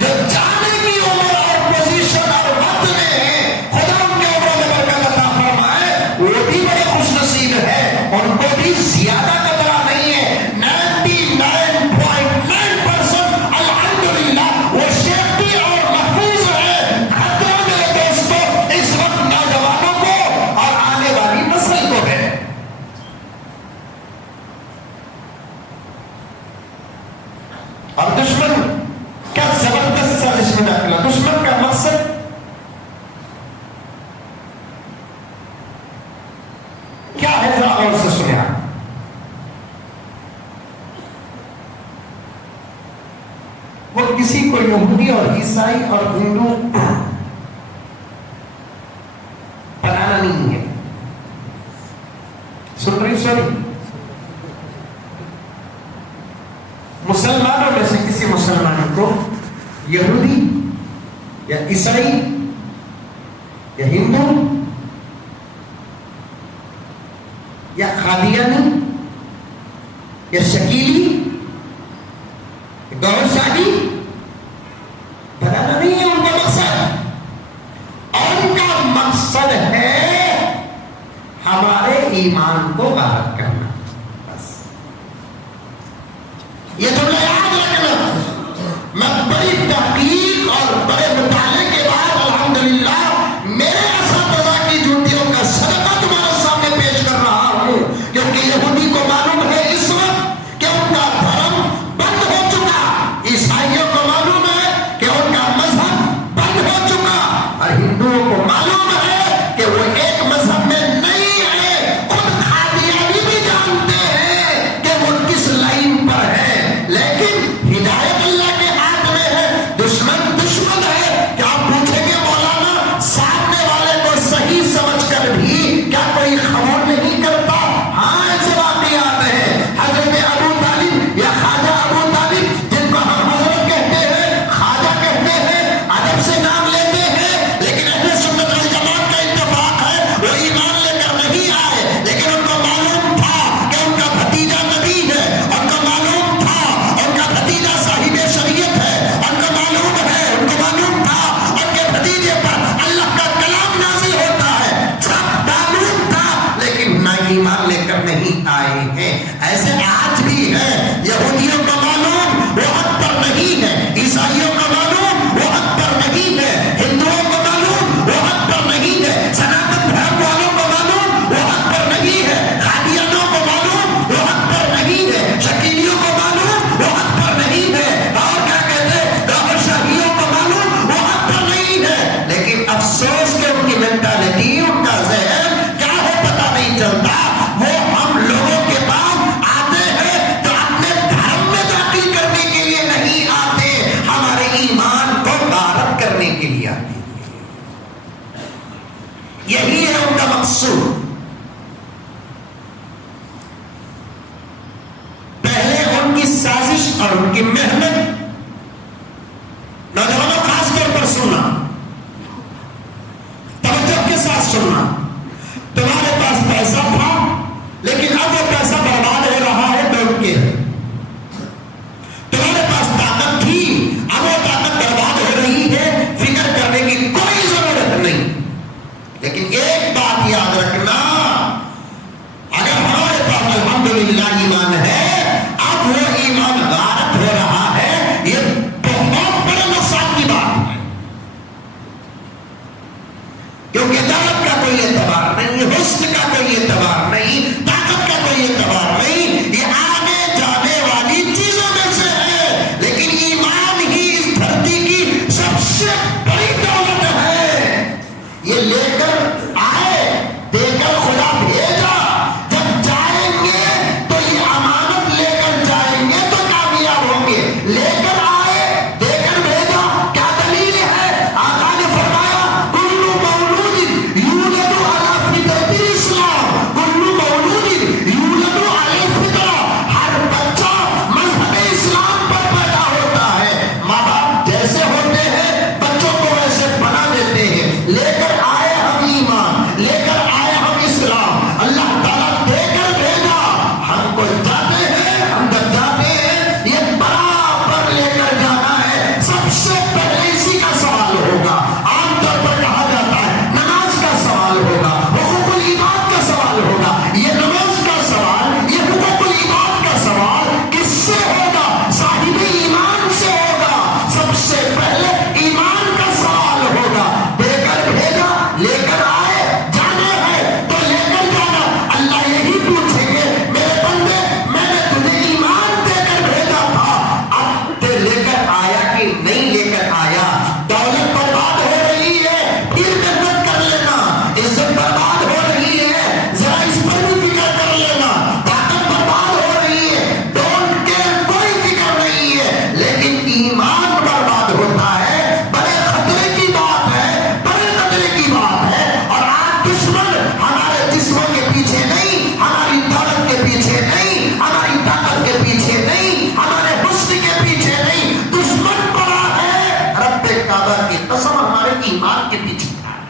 جو جانے کی عمر اور پوزیشن اور وقت میں ہے, خدا ان کے عمروں میں برکت عطا فرمائے, وہ بھی بڑے خوش نصیب ہے. ان کو بھی زیادہ خطرہ نہیں ہے. 99.9% الحمدللہ وہ سیفٹی اور محفوظ ہے. خطرہ میرے دوستوں اس وقت نوجوانوں کو اور آنے والی نسل کو ہے. اور دشمن کیا زبردست سازش میں داخلہ. دشمن کا مقصد کیا ہے ذرا اور سے سنیں. وہ کسی کو یہودی اور عیسائی اور ہندو بنانا نہیں ہے. سن رہی سوری, مسلمانوں میں سے کسی مسلمان کو یہودی یا عیسائی یا ہندو یا قادیانی یا شکیلی گور شادی بنانا نہیں ہے ان کا مقصد. ان کا مقصد ہے ہمارے ایمان کو غلط کرنا. بس یہ جملہ یاد رکھنا. میں بڑی تحقیق اور بڑے مطالعے کے بعد الحمدللہ میرے اساتذہ کی جوتیوں کا صدقہ تمہارے سامنے پیش کر رہا ہوں, کیونکہ یہودی کو معلوم ہے اس وقت کہ ان کا دھرم بند ہو چکا, عیسائیوں کو معلوم ہے کہ ان کا مذہب بند ہو چکا, اور ہندوؤں کو معلوم ہے کہ وہ ایک مذہب میں نہیں ہے. خود قادیانی بھی جانتے ہیں کہ وہ کس لائن پر ہے, لیکن ہدایت اللہ کے ہاتھ میں ہے. دشمن دشمن ہے. کیا آپ پوچھیں گے مولانا سامنے والے کو صحیح سمجھ کر بھی کیا کوئی خبر نہیں کرتا؟ ہاں ایسے واقعات ہیں. حضرت ابو طالب یا خواجہ ابو طالب, جن کو ہم حضرت کہتے ہیں, خواجہ کہتے ہیں, ادب سے نام لیتے ہیں, لیکن اہل سنت والجماعت کا اتفاق ہے وہ ایمان لے کر نہیں آئے, لیکن ان کو معلوم تھا کہ ان کا بھتیجا نبی ہے, ان کو معلوم تھا ان کا بھتیجا صاحب شریعت ہے, ان کو معلوم ہے, ان کو معلوم تھا ان کے بھتیجے پر اللہ کا کلام نازل ہوتا ہے. سب معلوم تھا, لیکن نہ ایمان لے کر نہیں آئے ہیں. ایسے آج بھی ہے. یہودیوں کو معلوم وہ حق پر نہیں ہے, عیسائیوں کو معلوم وہ حق پر نہیں ہے, ہندوؤں کو معلوم وہ حق پر نہیں ہے, سناتن دھرم والوں کو معلوم وہ حق پر نہیں ہے, قادیانوں کو معلوم وہ حق پر نہیں ہے, شکیلیوں کو معلوم وہ حق پر نہیں ہے, اور کیا کہتے ہیں گور شاہیوں کو معلوم وہ حق پر نہیں ہے. لیکن افسوس کہ ان کی مینٹالٹی یہی ہے ان کا مقصود. پہلے ان کی سازش اور ان کی محنت. نوجوانوں خاص طور پر سننا, توجہ کے ساتھ سننا. تمہارے پاس پیسہ تھا لیکن اب وہ پیسہ برباد ہو رہا ہے ڈوب کے. تمہارے پاس طاقت تھی, اب وہ طاقت برباد ہو رہی ہے, فکر کرنے کی کوئی ضرورت نہیں. لیکن ایک بات یاد رکھنا, اگر ہمارے پاس الحمدللہ ایمان ہے, اب وہ ایمان غارت ہو رہا ہے, یہ بہت بڑے نقصان کی بات ہے. کیونکہ دولت کا کوئی اعتبار نہیں, حسن کا کوئی اعتبار نہیں, طاقت کا کوئی اعتبار نہیں, یہ آنے جانے والی چیزوں میں سے ہے. لیکن ایمان ہی اس دھرتی کی سب سے بڑی دولت ہے. یہ لے کر آئے, دے کر خدا بھیجا, جب جائیں گے تو یہ امانت لے کر جائیں گے تو کامیاب ہوں گے. لے کر آئے, دے کر بھیجا, کیا دلیل ہے؟ آقا نے فرمایا کل مولود یولد علی فطرت الاسلام, کل مولود یولد علی الفطرہ. ہر بچہ مذہب اسلام پر پیدا ہوتا ہے. ماں باپ جیسے ہوتے ہیں بچوں کو ویسے بنا دیتے ہیں. لے کر آئے ہم ایمان, لے کر آئے ہم اسلام, اللہ تعالیٰ دے کر بھیجا. ہم کو جاتے ہیں, ہم جب جاتے ہیں یہ برابر لے کر جانا ہے. سب سے پہلے اسی کا سوال ہوگا. عام طور پر کہا جاتا ہے نماز کا سوال ہوگا, حقوق العباد کا سوال ہوگا. یہ نماز کا سوال, یہ حقوق العباد کا سوال کس سے ہوگا؟ صاحب ایمان سے ہوگا. سب سے پہلے ایمان کا سوال ہوگا. دے کر بھیجا, لے کر آئے, جانا ہے تو لے کر جانا. اللہ یہی پوچھیں گے میرے بندے, میں نے تجھے ایمان دے کر بھیجا تھا, اب تے لے کر آیا کہ نہیں لے کر آیا؟ دولت برباد ہو رہی ہے, پھر محنت کر لینا. عزت برباد ہو رہی ہے, ذرا اس پر بھی فکر کر لینا. طاقت برباد ہو رہی ہے, ڈونٹ کیئر, کوئی فکر نہیں ہے. لیکن ایمان برباد ہوتا ہے, بڑے خطرے کی بات ہے, بڑے خطرے کی بات ہے. اور آج دشمن ہمارے جسموں کے پیچھے نہیں, ہماری دولت کے پیچھے نہیں, ہماری طاقت کے پیچھے نہیں, ہمارے حسن کے پیچھے نہیں. دشمن پڑا ہے رب کعبہ کی قسم ہمارے ایمان کے پیچھے پڑا ہے.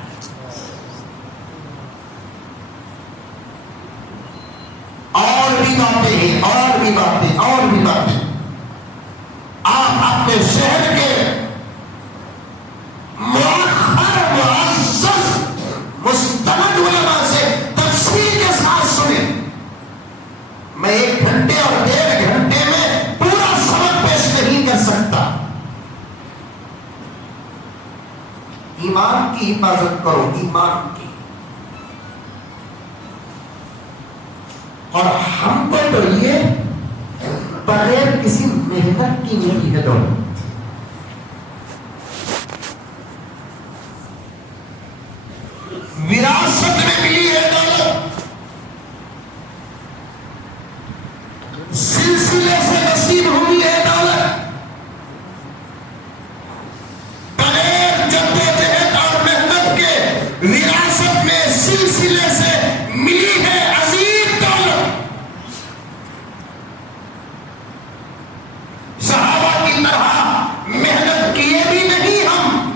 اور بھی باتیں ہیں, اور بھی باتیں, اور بھی باتیں. آپ اپنے شہر کے مؤخر معزز مستند علماء سے تفصیل کے ساتھ سنیں. میں 1 گھنٹے اور 1.5 گھنٹے میں پورا سبق پیش نہیں کر سکتا. ایمان کی حفاظت کرو, ایمان کی. اور ہم کو تو یہ بغیر کسی محنت کی ملی ہے دولت. وراثت میں ملی ہے دولت, سلسلے سے نصیب ہوئی ہے دولت. بغیر جدوجہد اور محنت کے وراثت میں سلسلے سے ملی ہے عظیم دولت. صحابہ کی طرح محنت کیے بھی نہیں ہم,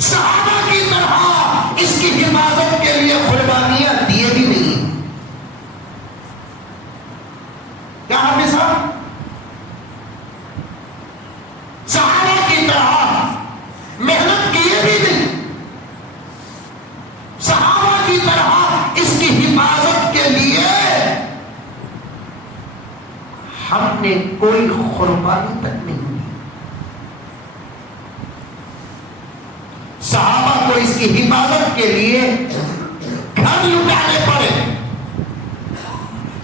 صحابہ کی طرح اس کی حفاظت کے لیے قربانیاں دیے بھی نہیں. کیا حافظ صاحب, صحابہ کی طرح محنت کیے بھی نہیں, صحابہ کی طرح اس کی حفاظت کے لیے ہم نے کوئی قربانی تک نہیں دی. صحابہ کو اس کی حفاظت کے لیے گھر لٹانے پڑے,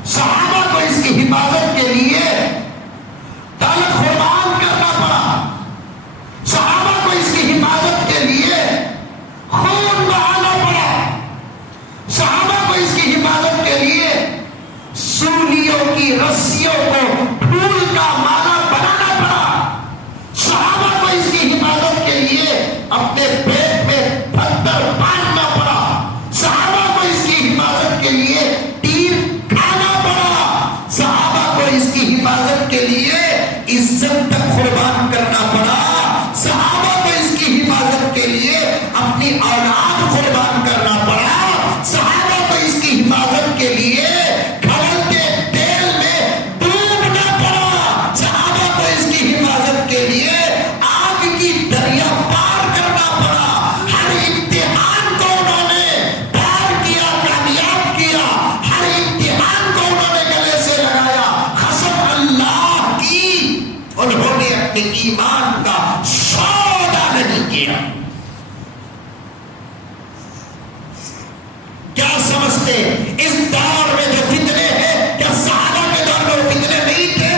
صحابہ کو اس کی حفاظت کے لیے دولت قربان کرنا پڑا, صحابہ کو اس کی حفاظت کے لیے خون بہانا پڑا, صحابہ کو اس کی حفاظت کے لیے سولیوں کی رسیوں کو پھول کا مالا بنانا پڑا, صحابہ کو اس کی حفاظت کے لیے اپنے پیٹ میں پتھر باندھنا پڑا, اپنے ایمان کا سودا نہیں کیا. کیا سمجھتے اس دور میں جو فتنے ہیں، کیا صحابہ کے دور میں وہ فتنے نہیں تھے؟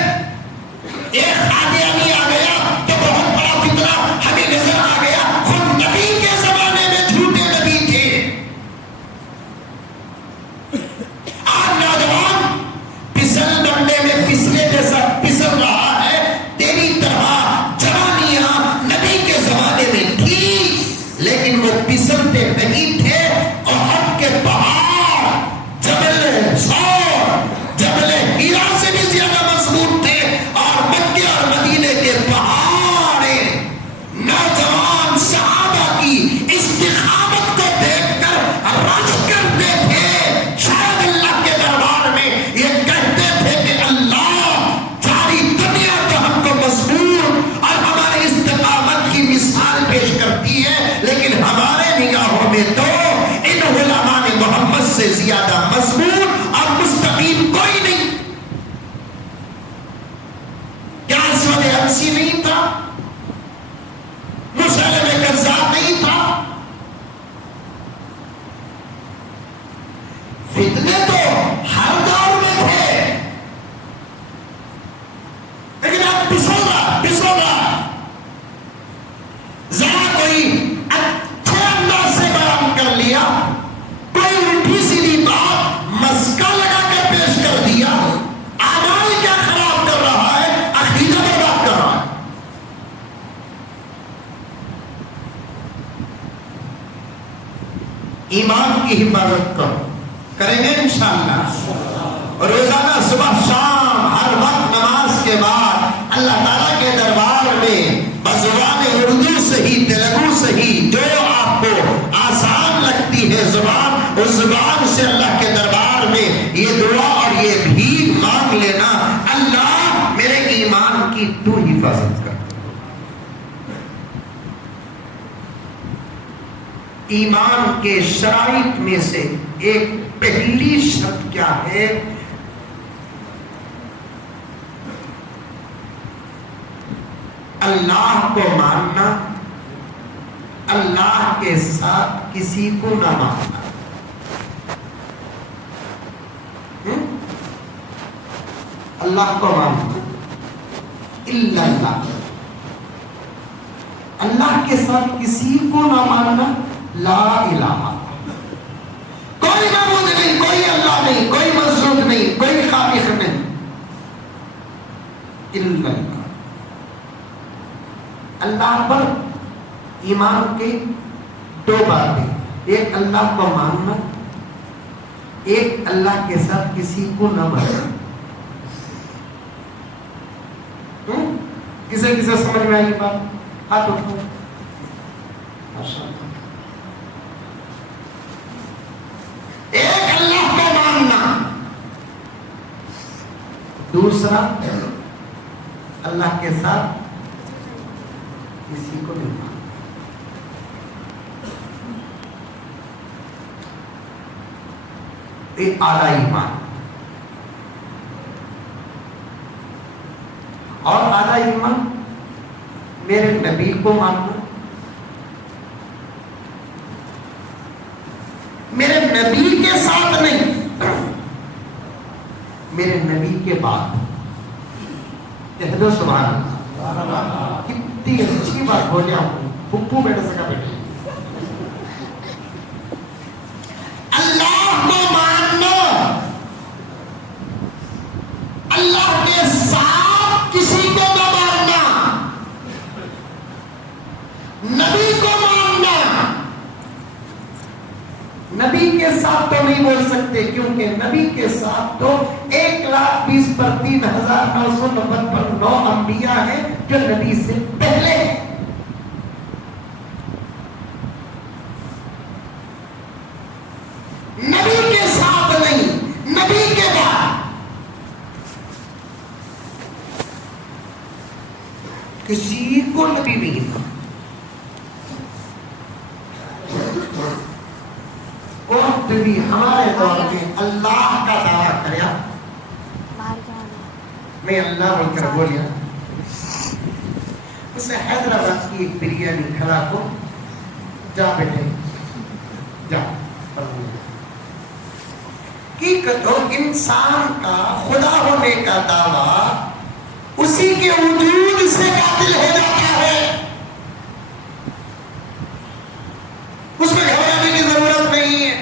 ایک قادیانی آ گیا تو بہت بڑا فتنہ ہمیں نظر آ گیا. خود نبی کے زمانے میں جھوٹے نبی تھے. آج نوجوان پھسل ڈنڈے میں پھسلے جیسا پھسل رہا ہے. تیری طرح جوانیاں نبی کے زمانے میں تھی، لیکن وہ پھسلتے نہیں تھے. احد کے پہاڑ جبل سور، جبل ہیرا سے بھی زیادہ مضبوط تھے، اور مکے اور مدینے کے پہاڑ نوجوان صحابہ کی استقامت کو دیکھ کر رج کرتے تھے. شاید اللہ کے دربار میں یہ کہتے تھے کہ اللہ ساری دنیا تو ہم کو مضبوط اور ہماری استقامت کی مثال پیش کرتی ہے، لیکن ہمارے نگاہوں میں تو ان علماء محمد سے زیادہ مضبوط اور مستقیم کوئی نہیں. کیا اسود عنسی نہیں تھا؟ مسلمہ کذاب نہیں تھا؟ فتنے تو ہر دور میں تھے، لیکن اب پسو گا ذرا کوئی اچھے انداز سے بیان کر لیا، کوئی الٹی سیدھی بات مسکا لگا کر پیش کر دیا. اعمال کیا خراب کر رہا ہے، عقیدہ برباد کر رہا ہے. ایمان کی حفاظت کریں گے انشاءاللہ. روزانہ صبح شام ہر وقت نماز کے بعد اللہ تعالیٰ کے دربار میں بزبان اردو سے ہی، تیلگو سے ہی، جو آپ کو آسان لگتی ہے زبان، اس زبان سے اللہ کے دربار میں یہ دعا اور یہ بھی مانگ لینا: اللہ میرے ایمان کی تو حفاظت کر. ایمان کے شرائط میں سے ایک پہلی شرط کیا ہے؟ اللہ کو ماننا، اللہ کے ساتھ کسی کو نہ ماننا. اللہ کو ماننا، الا اللہ، اللہ کے ساتھ کسی کو نہ ماننا. لا الہ، کوئی معبود نہیں، کوئی اللہ نہیں، کوئی مسجود نہیں، کوئی خالق نہیں، الا اللہ. اللہ پر ایمان کے دو باتیں: ایک اللہ کو ماننا، ایک اللہ کے ساتھ کسی کو نہ ماننا. کسے کسے سمجھ میں آئی بات؟ ہاتھ اٹھاؤ. ایک اللہ کو ماننا، دوسرا اللہ کے ساتھ کسی کو نہیں ماننا. ایک اعلیٰ ایمان. اور اعلیٰ ایمان میرے نبی کو ماننا، میرے نبی کے ساتھ نہیں، میرے نبی کے بعد. کہہ دو سبحان اللہ. کتنی اچھی بات بولے آپ. پھپھو بیٹا سکا بیٹے. اللہ کو ماننا، اللہ کے ساتھ کسی کو نہ ماننا، نبی کو ماننا. نبی کے ساتھ تو نہیں بول سکتے، کیونکہ نبی کے ساتھ تو 1,20,000 پر 9 انبیاء ہیں جو نبی سے پہلے ہیں. نبی کے ساتھ نہیں، نبی کے بعد. کسی کو نبی نہیں تھا. بھی ہمارے دور میں اللہ کا دعویٰ کریا، میں اللہ بول کر بولیا. اسے حیدرآباد کی ایک بریانی کھلا کو جا بیٹھے جا کی کہو انسان کا خدا ہونے کا دعویٰ اسی کے وجود سے باطل ہو جاتا ہے. اس میں گھبرانے کی ضرورت نہیں ہے.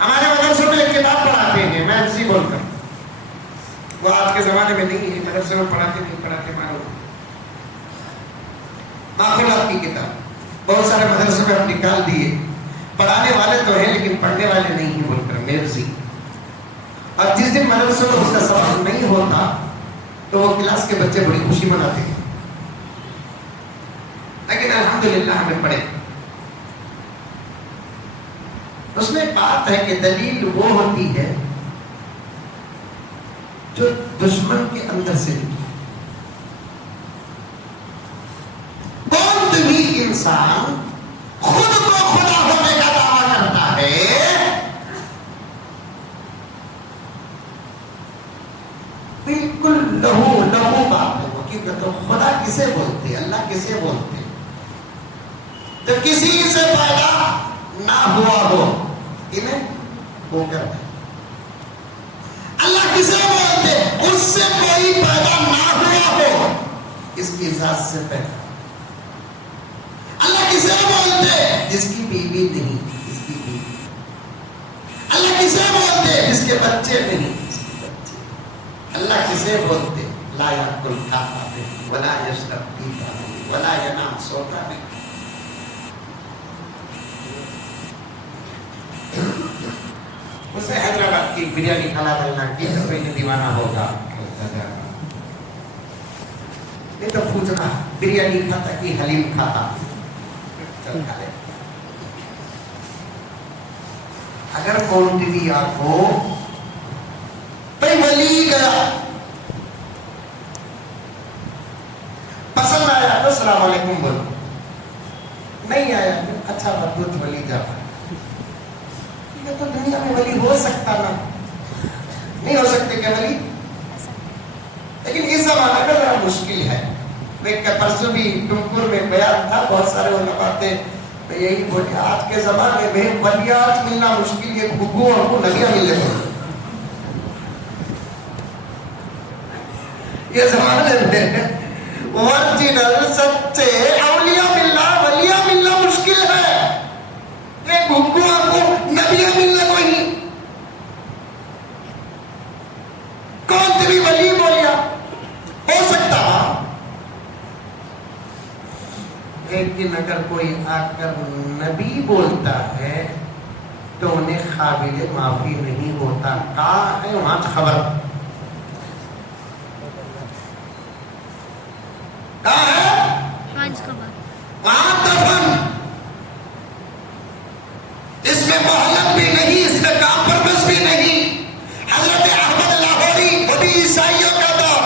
ہمارے مدرسوں میں ایک کتاب پڑھاتے ہیں میں اسی بول کر, وہ آج کے زمانے میں نہیں ہے, مدرسے میں پڑھاتے معلوم ماحولات کی کتاب بہت سارے مدرسے میں ہم نکال دیے. پڑھانے والے تو ہیں لیکن پڑھنے والے نہیں ہیں بول کر مرضی. اور جس دن مدرسے میں اس کا سبق نہیں ہوتا تو وہ کلاس کے بچے بڑی خوشی مناتے ہیں. لیکن الحمدللہ ہمیں پڑھے. اس میں بات ہے کہ دلیل وہ ہوتی ہے جو دشمن کے اندر سے نکلی. کون بھی انسان خود کو خدا ہونے کا دعویٰ کرتا ہے بالکل لہو بات ہے. وہ کی کہتے خدا کسے بولتے, اللہ کسے بولتے تو کسی سے پیدا نہ ہوا ہو انہیں ہو کر. اللہ کسے بولتے اس سے کوئی پیدا نہ ہوا ہو اس کی ذات سے پیدا. اللہ کسے بولتے جس کی بیوی نہیں اس کی بیوی. اللہ کسے بولتے جس کے بچے نہیں اس کے بچے. اللہ کسے بولتے لا یاکل کھاتا نہیں ولا یشرب پیتا نہیں ولا ینام سوتا نہیں. اسے حیدرآباد کی بریانی کھلا ڈالنا کی تو کوئی دیوانہ ہوگا نہیں تو پوچھنا بریانی کھاتا کہ حلیم کھاتا. اگر کونٹی آپ ہو ولی گیا پسند آیا تو السلام علیکم بولو, نہیں آیا اچھا بدبوت ولی جاتا. یہ تو دنیا میں ولی ہو سکتا نا, نہیں ہو سکتے کیا ولی, لیکن اس زمانے میں ذرا مشکل ہے. پرسوں بھی ٹمکور میں بیان تھا, بہت سارے علماء تھے یہی بولے آج کے زمانے میں ولیات ملنا مشکل, یہ گھگو اور کو نبیاں ملنے کو یہ زمانے میں ورجنل سچے اولیاء ملنا ولیاں ملنا مشکل ہے. یہ گھگو اور کو نبیاں ملنے کو ہی کون تیری ولی بولیا ہو سکتا. لیکن اگر کوئی آ کر نبی بولتا ہے تو انہیں قابل معافی نہیں ہوتا. کہاں ہے وہاں خبر, کہاں ہے وہاں دفن. اس میں مہلت بھی نہیں, اس میں کامپرمس بھی نہیں. حضرت احمد لاہوری وہ بھی عیسائیوں کا دور,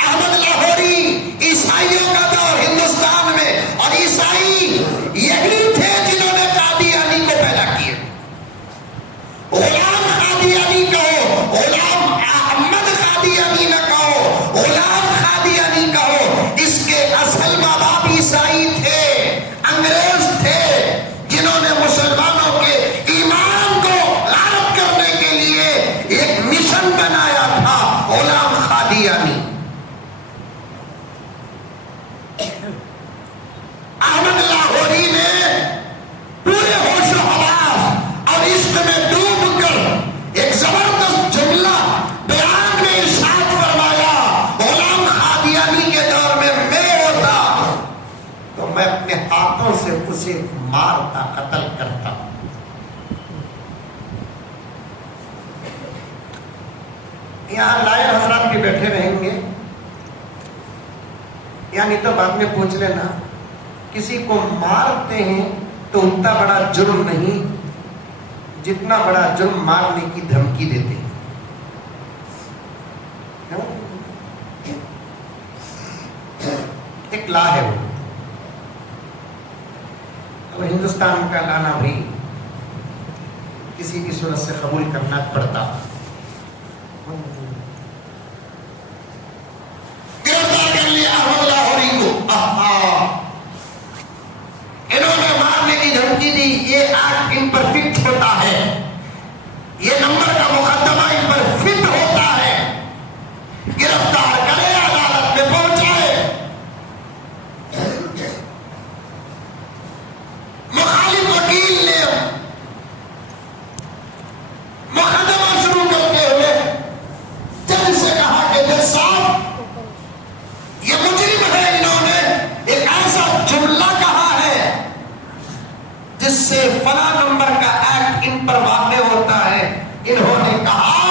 احمد لاہوری عیسائیوں کا دور ہندوستان میں, اور عیسائی یہی تھے جنہوں نے قادیانی کو پیدا کیا. غلام قادیانی کہو, غلام احمد قادیانی نہ کہو, غلام قادیانی کہو. اس کے اصل ماں باپ عیسائی تھے, انگریز تھے جنہوں نے مسلمانوں کے ایمان کو غارت کرنے کے لیے ایک مشن بنایا تھا, غلام قادیانی. احمد لاہوری نے پورے ہوش و حواس اور عشق میں ڈوب کر ایک زبردست جملہ بیان میں ارشاد فرمایا, غلام قادیانی کے دور میں ہوتا تو میں اپنے ہاتھوں سے اسے مارتا, قتل کرتا. یہاں لائے حضرات بھی بیٹھے رہیں گے, یعنی تو بعد میں پوچھ لینا کسی کو مارتے ہیں تو اتنا بڑا جرم نہیں جتنا بڑا جرم مارنے کی دھمکی دیتے ہیں. ایک لا ہے وہ, اور ہندوستان کا لانا بھی کسی بھی صورت سے قبول کرنا پڑتا. گرفتار کر لیا احمد لاہوری کو, پر فٹ ہوتا ہے، یہ نمبر کا مقدمہ ان پر فٹ ہوتا ہے، گرفتار کرے، عدالت میں پہنچائے، مخالف وکیل نے مقدمہ شروع کرتے ہوئے جج سے کہا کہ جج صاحب یہ مجرم ہے، انہوں نے ایک ایسا جملہ کہا ہے جس سے فلاں نمبر کا ایکٹ ان پر واقع ہوتا ہے، انہوں نے کہا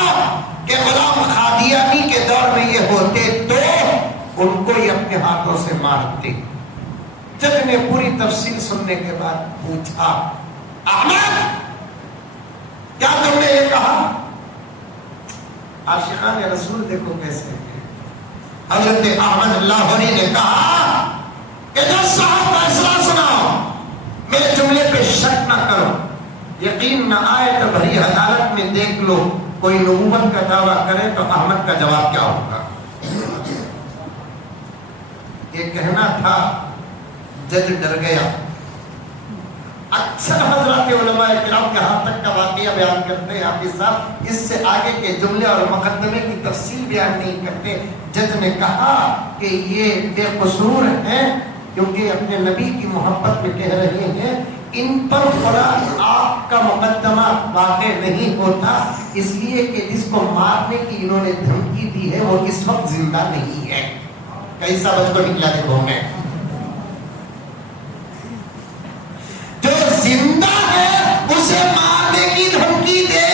کہ غلام قادیانی کے دور میں یہ ہوتے تو ان کو یہ اپنے ہاتھوں سے مارتے۔ جج نے پوری تفصیل سننے کے بعد پوچھا، احمد کیا تم نے یہ کہا؟ عاشقان رسول دیکھو کیسے ہیں۔ حضرت احمد لاہوری نے کہا کہ جج صاحب فیصلہ سناؤ، میرے جملے پہ شک نہ کرو، یقین نہ آئے تو بھری عدالت میں دیکھ لو، کوئی نبوت کا دعویٰ کرے تو احمد کا جواب کیا ہوگا۔ یہ کہنا تھا، جج ڈر گیا۔ اکثر حضرات علماء کرام یہاں تک کا واقعہ بیان کرتے ہیں، حافظ صاحب اس سے آگے کے جملے اور مقدمے کی تفصیل بیان نہیں کرتے۔ جج نے کہا کہ یہ بے قصور ہیں کیونکہ اپنے نبی کی محبت میں کہہ رہے ہیں، ان پر فلاں آپ کا مقدمہ واقع نہیں ہوتا، اس لیے کہ جس کو مارنے کی انہوں نے دھمکی دی ہے وہ اس وقت زندہ نہیں ہے۔ کیسا بچ کو نکلا دیکھو میں، جو زندہ ہے اسے مارنے کی دھمکی دے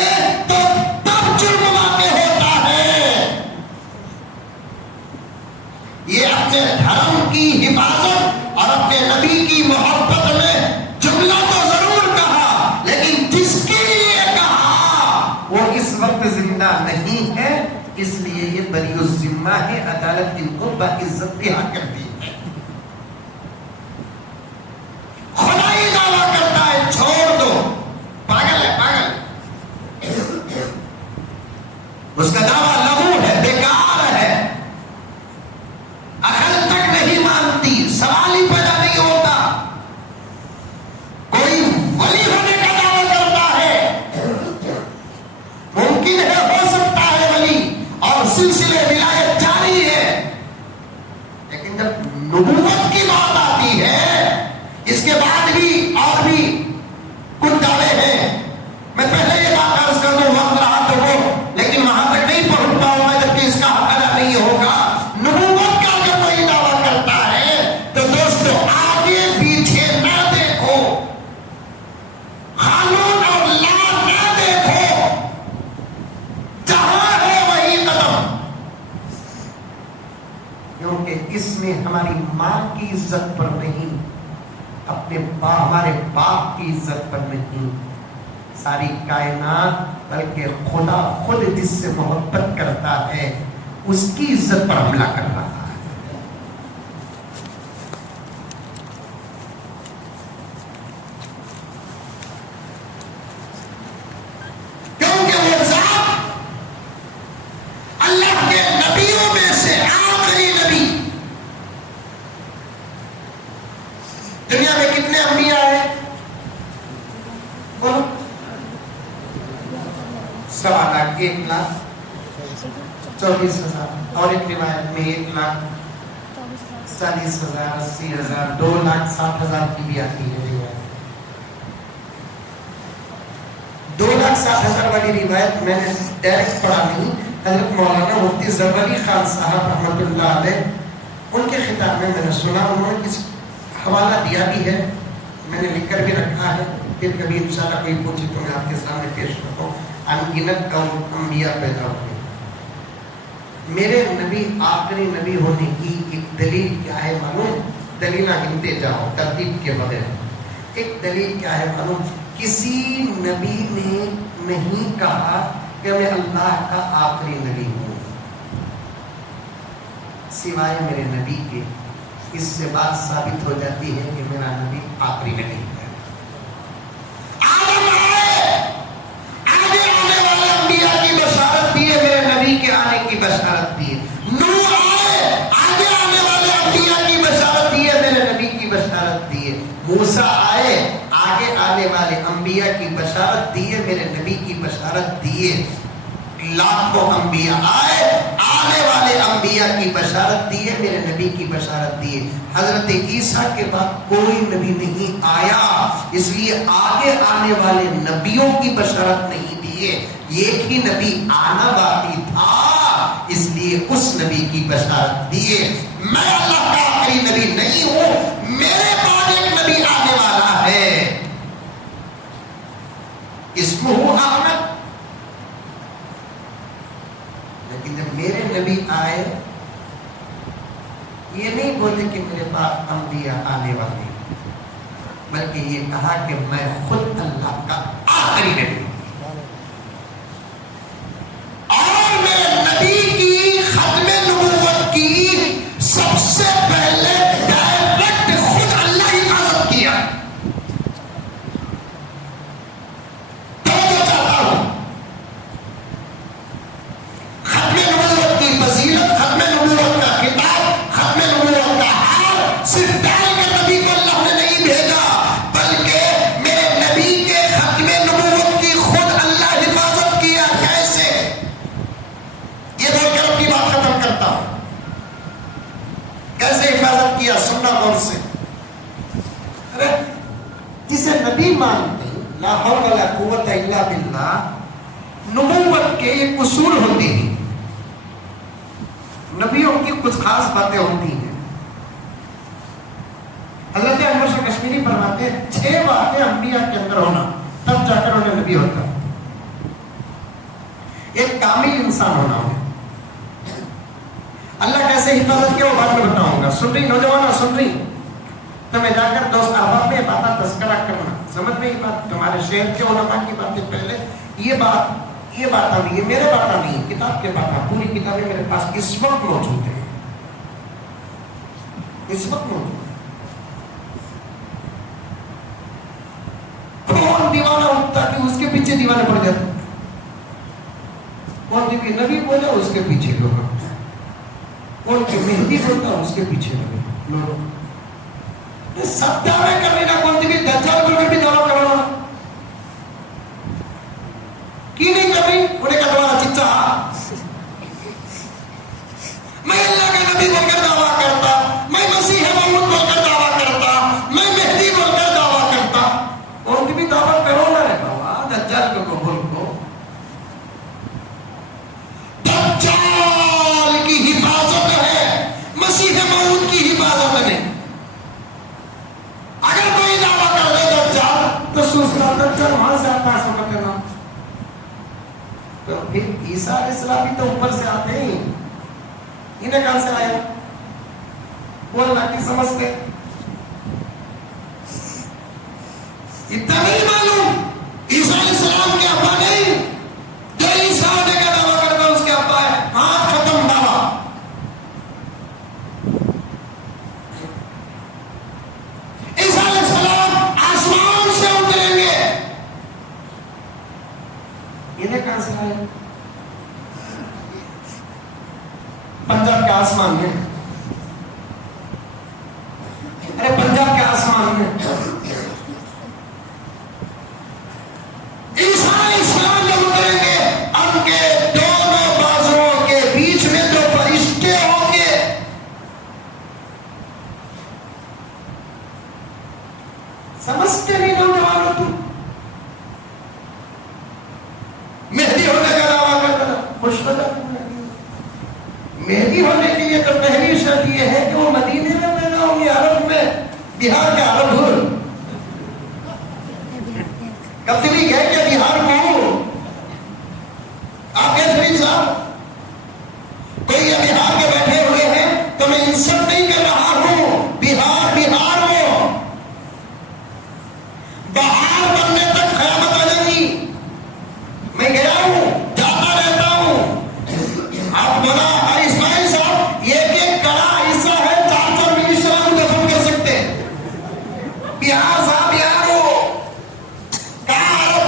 تو تب جرم واقع ہوتا ہے۔ یہ اپنے دھرم کی حفاظت اور اپنے نبی کی محبت میں جملہ تو ضرور کہا، لیکن جس کے لیے کہا وہ اس وقت زندہ نہیں ہے، اس لیے یہ بری الذمہ ہے، عدالت ان کو باعزت رہا کرتی ہے۔ خدائی دعویٰ کرتا ہے چھوڑ دو، پاگل ہے، پاگل، اس کا دعویٰ لغو ہے، بیکار ہے، عقل تک نہیں مانتی، سوال ہی پیدا نہیں ہوتا۔ کوئی ولی ہونے کا دعویٰ کرتا ہے، ممکن ہے ہو سکتا ہے ولی اور سلسلے ولایت جاری ہے، لیکن جب نبوت کی بات آتی ہے اس کے بعد بھی اور بھی کچھ دعوے ہیں۔ میں پہلے یہ بات عرض کر دوں، وقت رہا تو وہ، لیکن وہاں تک نہیں پہنچ پاؤں گا جبکہ اس کا حق ادا نہیں ہوگا۔ نبوت کا اگر کوئی دعویٰ کرتا ہے تو دوستو آگے پیچھے نہ دیکھو، قانون اور لا نہ دیکھو، جہاں ہے وہی قدم، کیونکہ اس میں ہماری ماں کی عزت پر نہیں، اپنے ہمارے باپ کی عزت پر نہیں، ساری کائنات بلکہ خدا خود جس سے محبت کرتا ہے اس کی عزت پر حملہ کر رہا ہے۔ کیونکہ وہ ذات اللہ کے نبیوں میں سے آخری نبی۔ دنیا میں کتنے انبیاء ہیں؟ بولو، 1,24,000 اور ایک روایت میں 1,40,000 80,000 2,60,000 کی بھی آتی ہے روایت۔ 2,60,000 والی روایت میں نے ڈائریکٹ پڑھا نہیں، حضرت مولانا مفتی ظفر علی خان صاحب رحمۃ اللہ علیہ ان کے خطاب میں نے سنا، انہوں نے کس حوالہ دیا بھی ہے، میں نے لکھ کر بھی رکھا ہے، پھر کبھی انشاءاللہ کوئی پوچھے تو میں آپ کے سامنے پیش کرتا ہوں۔ انگنت انبیاء پیدا ہوئے، میرے نبی آخری نبی ہونے کی ایک دلیل کیا ہے معلوم؟ دلیلہ گنتے جاؤ ترتیب کے بغیر۔ ایک دلیل کیا ہے معلوم؟ کسی نبی نے نہیں کہا کہ میں اللہ کا آخری نبی ہوں سوائے میرے نبی کے۔ اس سے بات ثابت ہو جاتی ہے کہ میرا نبی آخری نبی ہے۔ آدم آئے، آگے آنے والے انبیاء کی بشارت دی ہے، میرے نبی کے آنے کی بشارت دی ہے۔ نوح آئے، آگے آنے والے انبیاء کی بشارت دی ہے، میرے نبی کی بشارت دی ہے۔ موسیٰ آئے، آگے آنے والے انبیاء انبیاء کی بشارت دی ہے، میرے نبی کی بشارت دی ہے. لاکھوں انبیاء آئے، آنے والے انبیاء کی بشارت دی ہے، میرے نبی کی بشارت دی ہے. حضرت عیسیٰ کے بعد کوئی نبی نہیں آیا، اس لیے آگے آنے والے نبیوں کی بشارت نہیں دی ہے. ایک ہی نبی آنا باقی تھا، اس لیے اس نبی کی بشارت دی ہے. میں اللہ کا آخری نبی نہیں ہوں، میرے بعد ایک نبی آنے والا ہے، اسمہ احمد. لیکن جب میرے نبی آئے، یہ نہیں بولے کہ میرے بعد انبیاء آنے والے، بلکہ یہ کہا کہ میں خود اللہ کا آخری نبی ہوں. اور میرے نبی کی ختم نبوت کی سب سے پہلے ڈائریکٹ خود اللہ ہی حفاظت کیا. تو جو چاہتا ہوں ختم نبوت کی فضیلت، ختم نبوت کا خطاب، ختم نبوت کا حال صرف ڈال کے نبی کو اللہ نے نہیں بھیجا، بلکہ میرے نبی کے ختم نبوت کی خود اللہ حفاظت کیا. کیسے؟ یہ بول کر اپنی بات ختم کرتا ہوں. کیسے حفاظت کیا؟ سننا غور سے. ارے جسے نبی مانتے لا حول ولا قوت الا باللہ، نبوت کے ایک اصول ہوتے ہیں، نبیوں کی کچھ خاص باتیں ہوتی ہیں. حضرت احمد شاہ کشمیری فرماتے ہیں 6 باتیں انبیاء کے اندر ہونا، تب جا کر انہیں نبی ہوتا. ایک کامل انسان ہونا ہے. اللہ کیسے حفاظت کیا وہ بعد میں بتاؤں گا. سن رہی نوجوانوں، سن رہی تو میں جا کر دوست احباب میں باتیں تذکرہ کرنا. سمجھ میں یہ بات تمہارے شہر کے علماء کی باتیں پہلے، یہ بات نہیں، یہ میرے بات نہیں، کتاب کے بات، پوری کتابیں میرے پاس اس وقت موجود ہے، اس وقت موجود ہے. کون دیوانہ ہوتا کہ اس کے پیچھے دیوانے پڑ جاتے؟ کون نبی بولا اس کے پیچھے لوگ، کون کی مہندی بولتا اس کے پیچھے لوگ. سب دعوے کر لینا، کون بھی دجال بول کر بھی دعویٰ کرنا کی نہیں کر رہی. انہیں کا دوارا چچا میں اللہ کا نبی بول کر دعویٰ کرتا، میں مسیح موعود بول کر دعویٰ کرتا، میں مہدی بول کر دعویٰ کرتا. کون کی بھی دعوت کرو نہ ہے بابا، دجال کو بول کو. دجال کی حفاظت ہے، مسیح موعود کی حفاظت نہیں. اگر کوئی دعویٰ کر دے دجال تو سوچنا دجال وہاں سے آتا ہے، سمجھ لینا. تو پھر عیسیٰ علیہ السلام بھی تو اوپر سے آتے ہیں، انہیں کہاں سے آیا بولنا کی سمجھتے؟ اتنا نہیں معلوم عیسیٰ علیہ السلام کے ابا نہیں، جو عیسیٰ آنے کا دعویٰ کرتا اس کے ابا ہے. ہاتھ ختم دعویٰ. عیسیٰ علیہ السلام آسمان سے اتریں گے، انہیں کہاں سے آئے؟ پنجاب کے آسمان میں. ارے پنجاب کے آسمان میں عیسیٰ علیہ السلام جب اتریں گے، ان کے دونوں بازوؤں کے بیچ میں دو فرشتے ہوں گے. سمجھتے نہیں نوجوانوں تم؟ مہدی ہونے کا دعویٰ کرنا خوش ہو جاتا. مہدی ہونے کے لیے تو پہلی شرط یہ ہے کہ وہ مدینے میں پیدا ہوں گے، عرب میں، بہار کے عرب ہو. کبھی بھی گئے کہ بہار کو آپ کے فرید صاحب کوئی یہ بہار کے بیٹھے ہوئے ہیں تو میں انسلٹ نہیں کر رہا ہوں. بہار بہار ہو، بہار بننے تک قیامت آ جائے گی. میں گیا ہوں، جاتا رہتا ہوں. آپ بنا اسماعیل صاحب ایک ایک کڑا حصہ ہے، 4 منسٹر کو دفن کر سکتے. بہار صاحب بہار ہو، کہاں عرب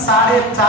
4.5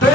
2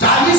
40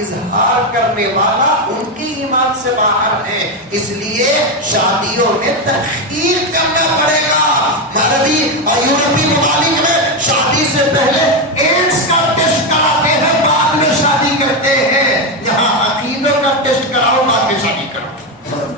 اظہار کرنے والا ان کی ایمان سے باہر ہے. اس لیے شادیوں میں تخیر کرنا پڑے گا. عربی اور یورپی ممالک میں شادی سے پہلے ایڈز کا ٹیسٹ کراتے ہیں, بعد میں شادی کرتے ہیں. یہاں عقیدوں کا ٹیسٹ کراؤ, بعد میں شادی کرو.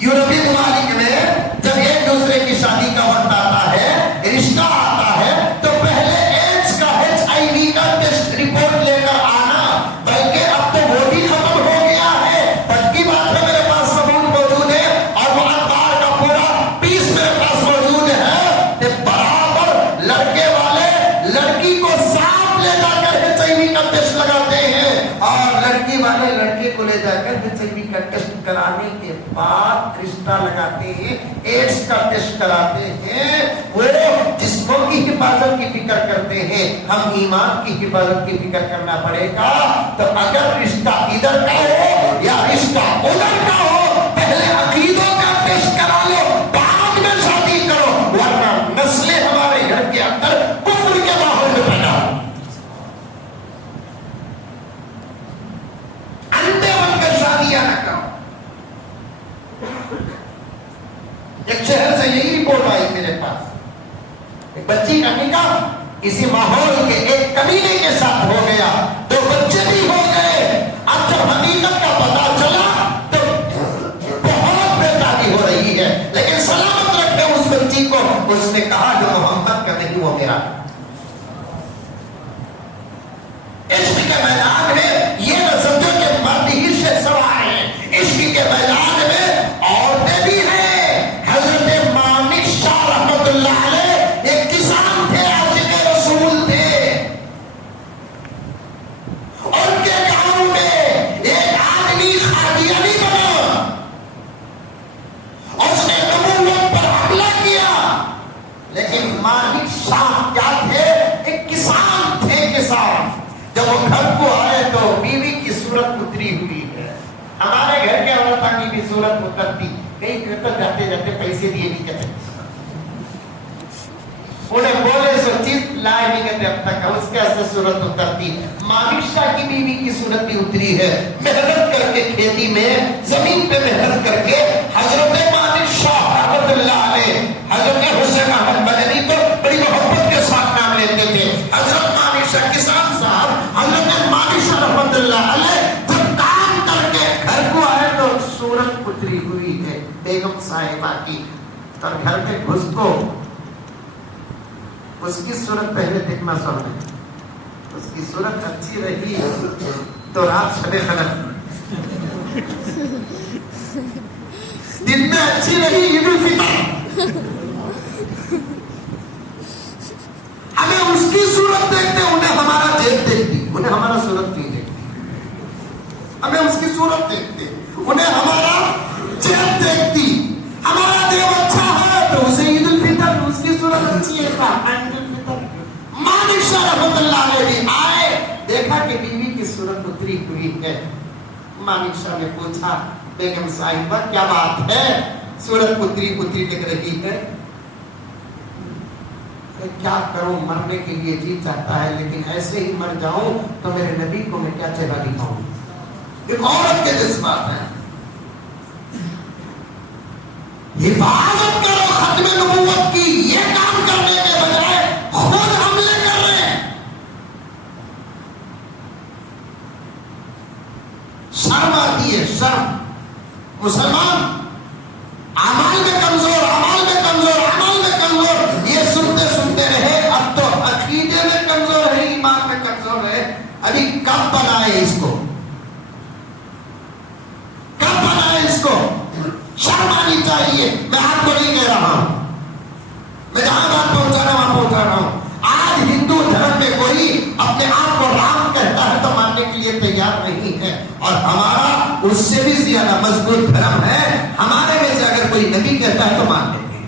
یورپی ممالک میں جب ایک دوسرے کی شادی کا وقت آتا ہے, رشتہ آتا ہے, تو پہلے ایڈز کا HIV کا ٹیسٹ رپورٹ لے کر آنا. بلکہ اب تو وہ بھی ختم ہو گیا ہے. پکی بات ہے, میرے پاس ثبوت موجود ہے اور وہ اخبار کا پورا پیس میرے پاس موجود ہے کہ برابر لڑکے والے لڑکی کو ساتھ لے جا کر HIV کا ٹیسٹ لگاتے ہیں, اور لڑکی والے لڑکے کو لے جا کر HIV کا ٹیسٹ کرانے کے بعد رشتہ لگاتے ہیں, ایڈز کا ٹیسٹ کراتے ہیں. وہ جسموں کی حفاظت کی فکر کرتے ہیں, ہم ایمان کی حفاظت کی فکر کرنا پڑے گا. تو اگر رشتہ ادھر کا ہو یا رشتہ ادھر کا ہو, پہلے عقیدوں کا ٹیسٹ کرا لو, بعد میں شادی کرو, ورنہ نسلیں ہمارے گھر کے اندر کفر کے ماحول میں پیدا ہو. انڈے بن کر شادیاں نہ کرو. ایک شہر سے یہی رپورٹ آئی میرے پاس, ایک بچی کا نکاح اسی ماحول کے ایک کمینے کے ساتھ ہو گیا, 2 بچے بھی ہو گئے. اب جب حقیقت کا پتا چلا تو بہت بےتابی ہو رہی ہے, لیکن سلامت رکھے اس بچی کو. اس نے کہا جو محمد کا نہیں وہ میرا. عشق کے میدان میں یہ نہ سمجھو کہ مرد ہی سے سوائے ہیں, عشق کے میدان میں عورتیں بھی ہیں. حضرت مانک شاہ رحمت اللہ علیہ ایک کسان تھے, عاشق رسول تھے. ان کے گاؤں میں ایک آدمی قادیانی بنا, اس نے نبوت پر حملہ کیا. لیکن مانک شاہ کیا تھے؟ ایک کسان تھے, کسان. جب وہ گھر کو آئے تو بیوی کی صورت اتری ہوئی ہے. ہمارے گھر کے عورتوں کی بھی صورت اترتی, کئی کرتا جاتے جاتے پیسے دیے نہیں کہتے, انہیں بولے سو چیز لائے نہیں کہتے اب تک, اس کے ایسے صورت اترتی. مانک شاہ کی بیوی کی صورت بھی اتری ہے. محنت کر کے کھیتی میں زمین پہ محنت کر کے حضرت مانک شاہ رحمت اللہ علیہ, حضرت حسین احمد مدنی تو بڑی محبت کے ساتھ نام لیتے تھے. حضرت مانک شاہ کسان صاحب, حضرت مانک شاہ رحمت اللہ علیہ جب کام کر کے گھر کو آئے تو صورت اتری ہوئی ہے بیگم صاحبہ کی. اور گھر کے گھس کو اس کی صورت پہلے دیکھنا سامنے, اس کی صورت اچھی رہی تو رات شب قدر, دن میں اچھی رہی عید الفطر. ہمیں اس کی صورت دیکھتے, انہیں ہمارا جیب دیکھتی, انہیں ہمارا صورت نہیں دیکھتی. ہمیں اس کی صورت دیکھتے, انہیں ہمارا جیب دیکھتی. ہمارا دیو اچھا ہے تو اسے عید الفطر, اس کی صورت اچھی ہے عید الفطر. مانک شاہ رحمت اللہ علیہ بھی آئے, دیکھا کہ بیوی کی صورت اتری ہوئی ہے. مانک شاہ نے پوچھا بیگم صاحبہ کیا بات ہے, صورت اتری دکھ رہی ہے. کیا کروں, مرنے کے لیے جی چاہتا ہے لیکن ایسے ہی مر جاؤں تو میرے نبی کو میں کیا چہرہ دکھاؤں. ایک عورت کے جذبات ہیں. حفاظت کرو ختم نبوت کی, یہ کام کرنے کے بجائے خود حملے کر رہے ہیں. شرم آتی ہے, شرم. مسلمان اعمال میں کمزور, اعمال میں کمزور, اعمال میں کمزور, یہ سنتے سنتے رہے. اب تو عقیدے میں کمزور ہے, ایمان میں کمزور ہے. ابھی کب بنائے اس کو, کب بنائے اس کو؟ شرم آنی چاہیے. میں آپ کو نہیں کہہ رہا ہوں, میں جہاں بات پہنچا رہا ہوں وہاں پہنچا رہا ہوں. آج ہندو دھرم میں کوئی اپنے آپ کو رام کہتا ہے تو ماننے کے لیے تیار نہیں ہے, اور ہمارا اس سے بھی زیادہ مضبوط دھرم ہے. ہمارے میں سے اگر کوئی نبی کہتا ہے تو مان لیں گے.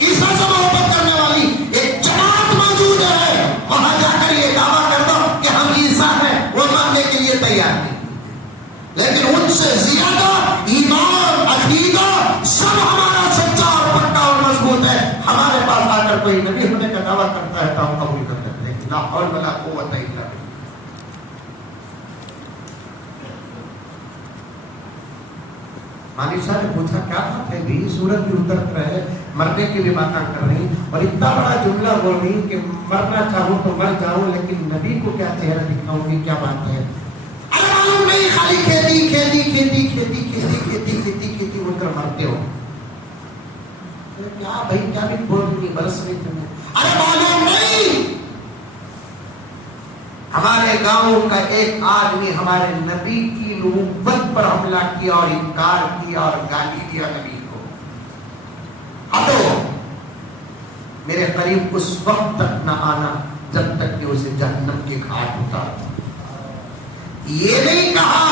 عیسیٰ سے محبت کرنے والی ایک جماعت موجود ہے, وہاں جا کر یہ دعویٰ کر دو کہ ہم عیسیٰ ہیں, وہ ماننے کے لیے تیار نہیں. لیکن ان سے زیادہ ایمان, عقیدہ سب ہمارا کرتا ہے تو ہم قبول کر لیتے ہیں. لا حول ولا قوت الا باللہ. مالک صاحب نے پوچھا کیا بات ہے بھی سورج بھی اتر رہے مرنے کی بھی باتیں کر رہی اور اتنا بڑا جملہ بول رہی کہ مرنا چاہوں تو مر جاؤں لیکن نبی کو کیا چہرہ دکھاؤں گی, کیا بات ہے؟ ارے معلوم نہیں خالی کھیتی کھیتی کھیتی کھیتی کھیتی کھیتی کھیتی کھیتی بول کر مرتے ہو. کیا بھائی کیا بھی بول رہی برس رہی تمہیں؟ ارے معلوم نہیں ہمارے گاؤں کا ایک آدمی ہمارے نبی کی نبوت پر حملہ کیا اور انکار کیا اور گالی دیا نبی کو. ہٹو میرے قریب اس وقت تک نہ آنا جب تک کہ اسے جہنم کے گھاٹ اتار دو. یہ نہیں کہا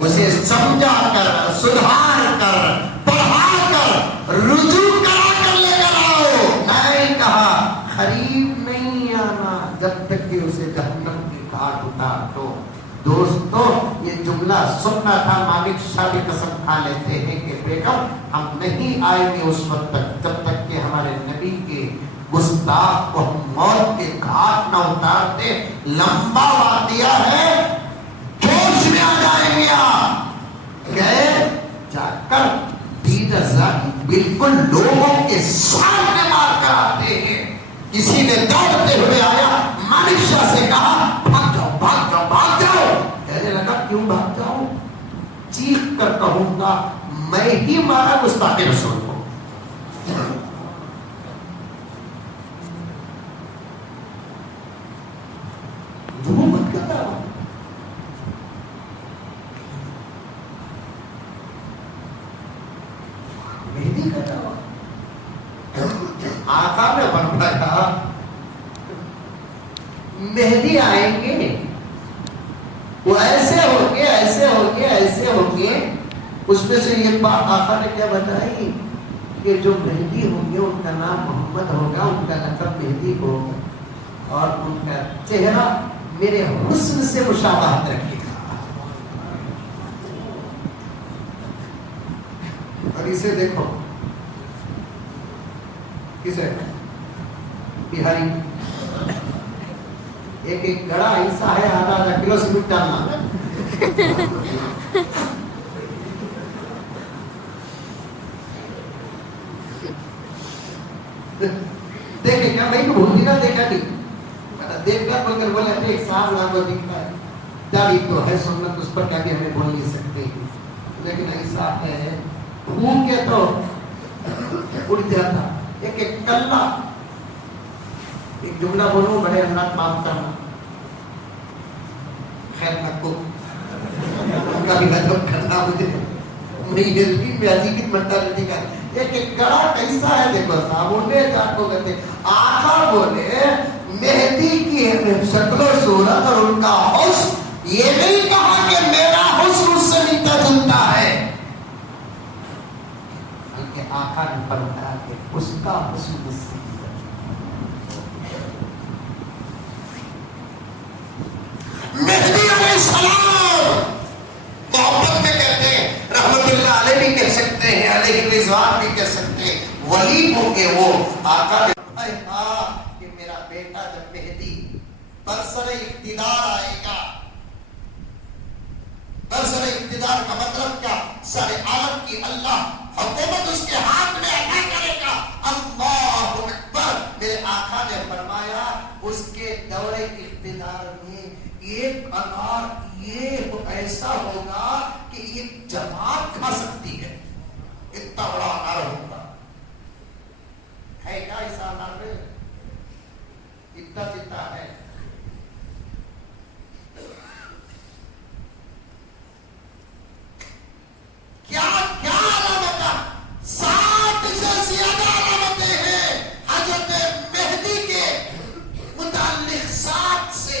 اسے سمجھا کر سدھار کر پڑھا کر رجوع کرا کر لے کر آؤ. نہیں کہا قریب نہیں آنا جب تک کہ اسے جہنم کی گھاٹ اتار دو. دوستو یہ جملہ سننا تھا. مالک شاہ بھی قسم کھا لیتے ہیں کہ بیگم ہم نہیں آئیں گے اس وقت تک جب تک کہ ہمارے نبی کے گستاخ کو ہم موت کے گھاٹ نہ اتارتے. لمبا واقعہ ہے, جوش میں آ جائیں گے. آپ گئے جا کر 3,000 بالکل لوگوں کے سامنے مار کر آتے ہیں. کسی نے دوڑتے ہوئے آیا, مالک شاہ سے کہا بھاگ جاؤ بھاگ جاؤ بھاگ جاؤ. کہنے لگا کیوں بھاگ جاؤں؟ چیخ کر کہوں گا میں ہی مارا گستاخ رسول کو. جو مت کرتا ہوں مہدی کا دعویٰ. آقا نے فرمایا مہدی آئیں گے, وہ ایسے ہو گے ایسے ہو گے ایسے ہو گے. اس میں سے یہ بات آقا نے کیا بتائی کہ جو مہدی ہوں گے ان کا نام محمد ہوگا, ان کا لقب مہدی ہوگا اور ان کا چہرہ میرے حسن سے مشابہت رکھے گا. اور اسے دیکھو کسے بہاری ایک گڑا ایسا ہے آدھا کلو سیمنٹ ڈالنا. دیکھیں کیا بھائی بھولتی نہ دیکھا نہیں دیکھ کر بول کر بولے ایک سال لاکھ دکھتا ہے داڑھی تو ہے سنت اس پر کیا بھی ہمیں بول نہیں سکتے لیکن ایسا ہے بھون کے تو اڑ جاتا. ایک کلہ ایک جملہ بولوں بڑے اللہ معاف کرنا خیر نہ کو کا بھی غضب کرنا مجھے نہیں دل میں عجیب مینٹالٹی کا. ایک گڑا کیسا ہے دیکھو صاحب نے جان کو کہتے آخر بولے مہدی کی شکل و صورت اور ان کا حسن. یہ نہیں کہا کہ میرا حسن اس سے ملتا جلتا ہے بلکہ آقا نے فرمایا کہ اس کا حسن اس سے مہدی علیہ السلام محبت میں کہتے ہیں رحمت اللہ علیہ بھی کہہ سکتے ہیں علیہ رضوان بھی کہہ سکتے ہیں ولی ہوں گے وہ. آقا نے فرمایا کہ میرا بیٹا جب مہدی برسر اقتدار آئے گا. برسر اقتدار کا مطلب کیا؟ سارے عالم کی اللہ حکومت اس کے ہاتھ میں عطا کرے گا. اللہ اکبر. میرے آقا نے فرمایا اس کے دور اقتدار میں ایک انار یہ ایسا ہوگا کہ ایک جماعت کھا سکتی ہے. اتنا بڑا انار ہوگا. ہے کیا ایسا انار میں اتنا جتنا ہے. کیا کیا علامت 60 سے زیادہ علامتیں ہیں حضرت مہدی کے متعلق. 60 سے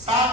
7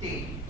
3।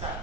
4।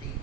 3।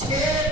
6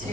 6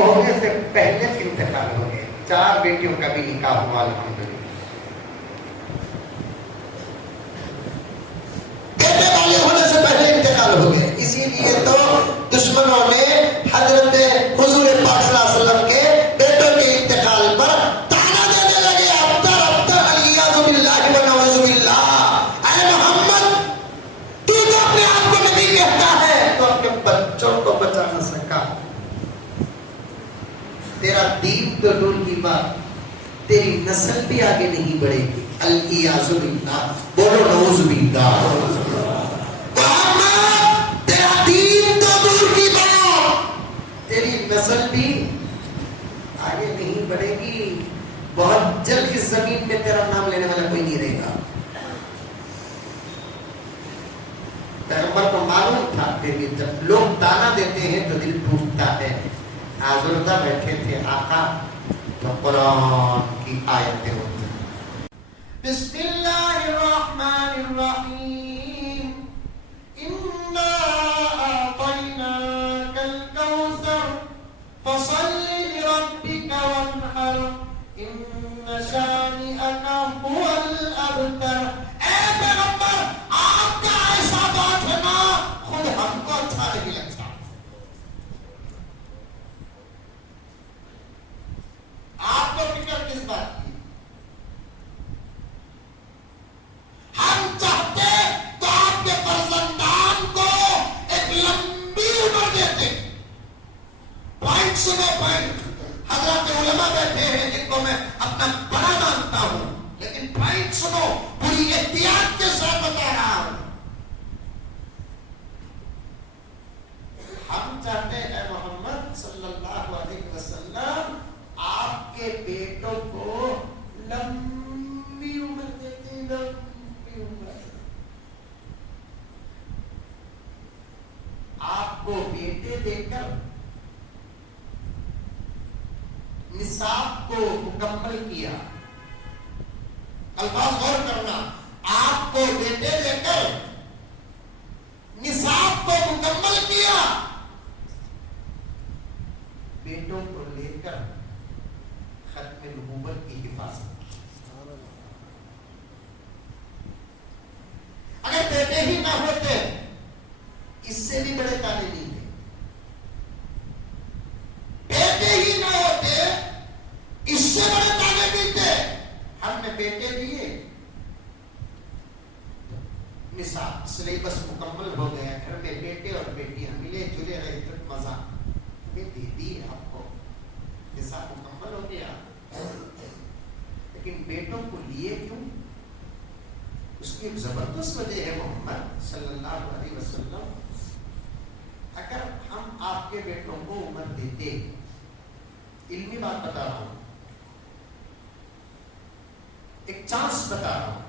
کو ہونے سے پہلے انتقال ہو گئے. 4 بیٹیوں کا بھی نکاح ہوا الحمدللہ. بیٹے بالغ ہونے سے پہلے انتقال ہو گئے. اسی لیے تو دشمنوں نے حضرت حضور پاک صلی اللہ علیہ وسلم کے بیٹوں کے انتقال پر تانا دینے لگے. ابتر ابتر علیاذ باللہ و نعوذ باللہ. اے محمد تو اپنے آپ کو نبی کہتا ہے تو اپنے بچوں کو بچا نہ سکا. تیرا دین تو دور کی بات, تیری نسل بھی آگے نہیں بڑھے گی. علیاذ باللہ. بولو نعوذ باللہ. تیرا دین تو دور کی بات, تیری نسل بھی آگے نہیں بڑھے گی. بہت جلد اس زمین میں تیرا نام لینے والا کوئی نہیں رہے گا. پیغمبر کو معلوم تھا کہ جب لوگ تانا دیتے ہیں تو دل ٹوٹتا ہے. آزردہ بیٹھے تھے آقا تو قرآن کی آیتیں ہوتی ہیں. بسم اللہ الرحمن الرحیم. انا اعطیناک الکوثر فصل لربک وانحر ان شانئک هو الابتر. اے پیغمبر آپ کا ایسا بات ہے نا خود ہم کو اچھا نہیں لگتا. آپ کو فکر کس بات کی؟ ہم چاہتے تو آپ کے فرزندان کو ایک لمبی عمر دیتے. پوائنٹ سنو, پوائنٹ. حضرات علماء بیٹھے ہیں جن کو میں اپنا بڑا مانتا ہوں, لیکن پوائنٹ سنو, پوری احتیاط کے ساتھ بتا رہا ہوں. ہم چاہتے ہیں محمد صلی اللہ علیہ وسلم آپ کے بیٹوں کو لمبی عمر دیتے. لمبی عمر. آپ کو بیٹے دے کر نصاب کو مکمل کیا. الفاظ غور کرنا. آپ کو بیٹے دے کر نصاب کو مکمل کیا. بیٹوں کو لے کر ختم نبوت کی حفاظت کی. اگر بیٹے ہی نہ ہوتے اس سے بھی بڑے تانے نہیں تھے. بیٹے ہی نہ ہوتے اس سے بڑے تانے نہیں تھے. ہم نے بیٹے دیے, نصاب سلیبس مکمل ہو گیا, گھر میں بیٹے اور بیٹیاں ملے جلے رہے تو مزہ. یہ دے دی آپ کو, نصاب مکمل ہو گیا. لیکن بیٹوں کو لیے کیوں؟ اس کی ایک زبردست وجہ ہے محمد صلی اللہ علیہ وسلم. اگر ہم آپ کے بیٹوں کو عمر دیتے, علمی بات بتا رہا ہوں, ایک چانس بتا رہا ہوں,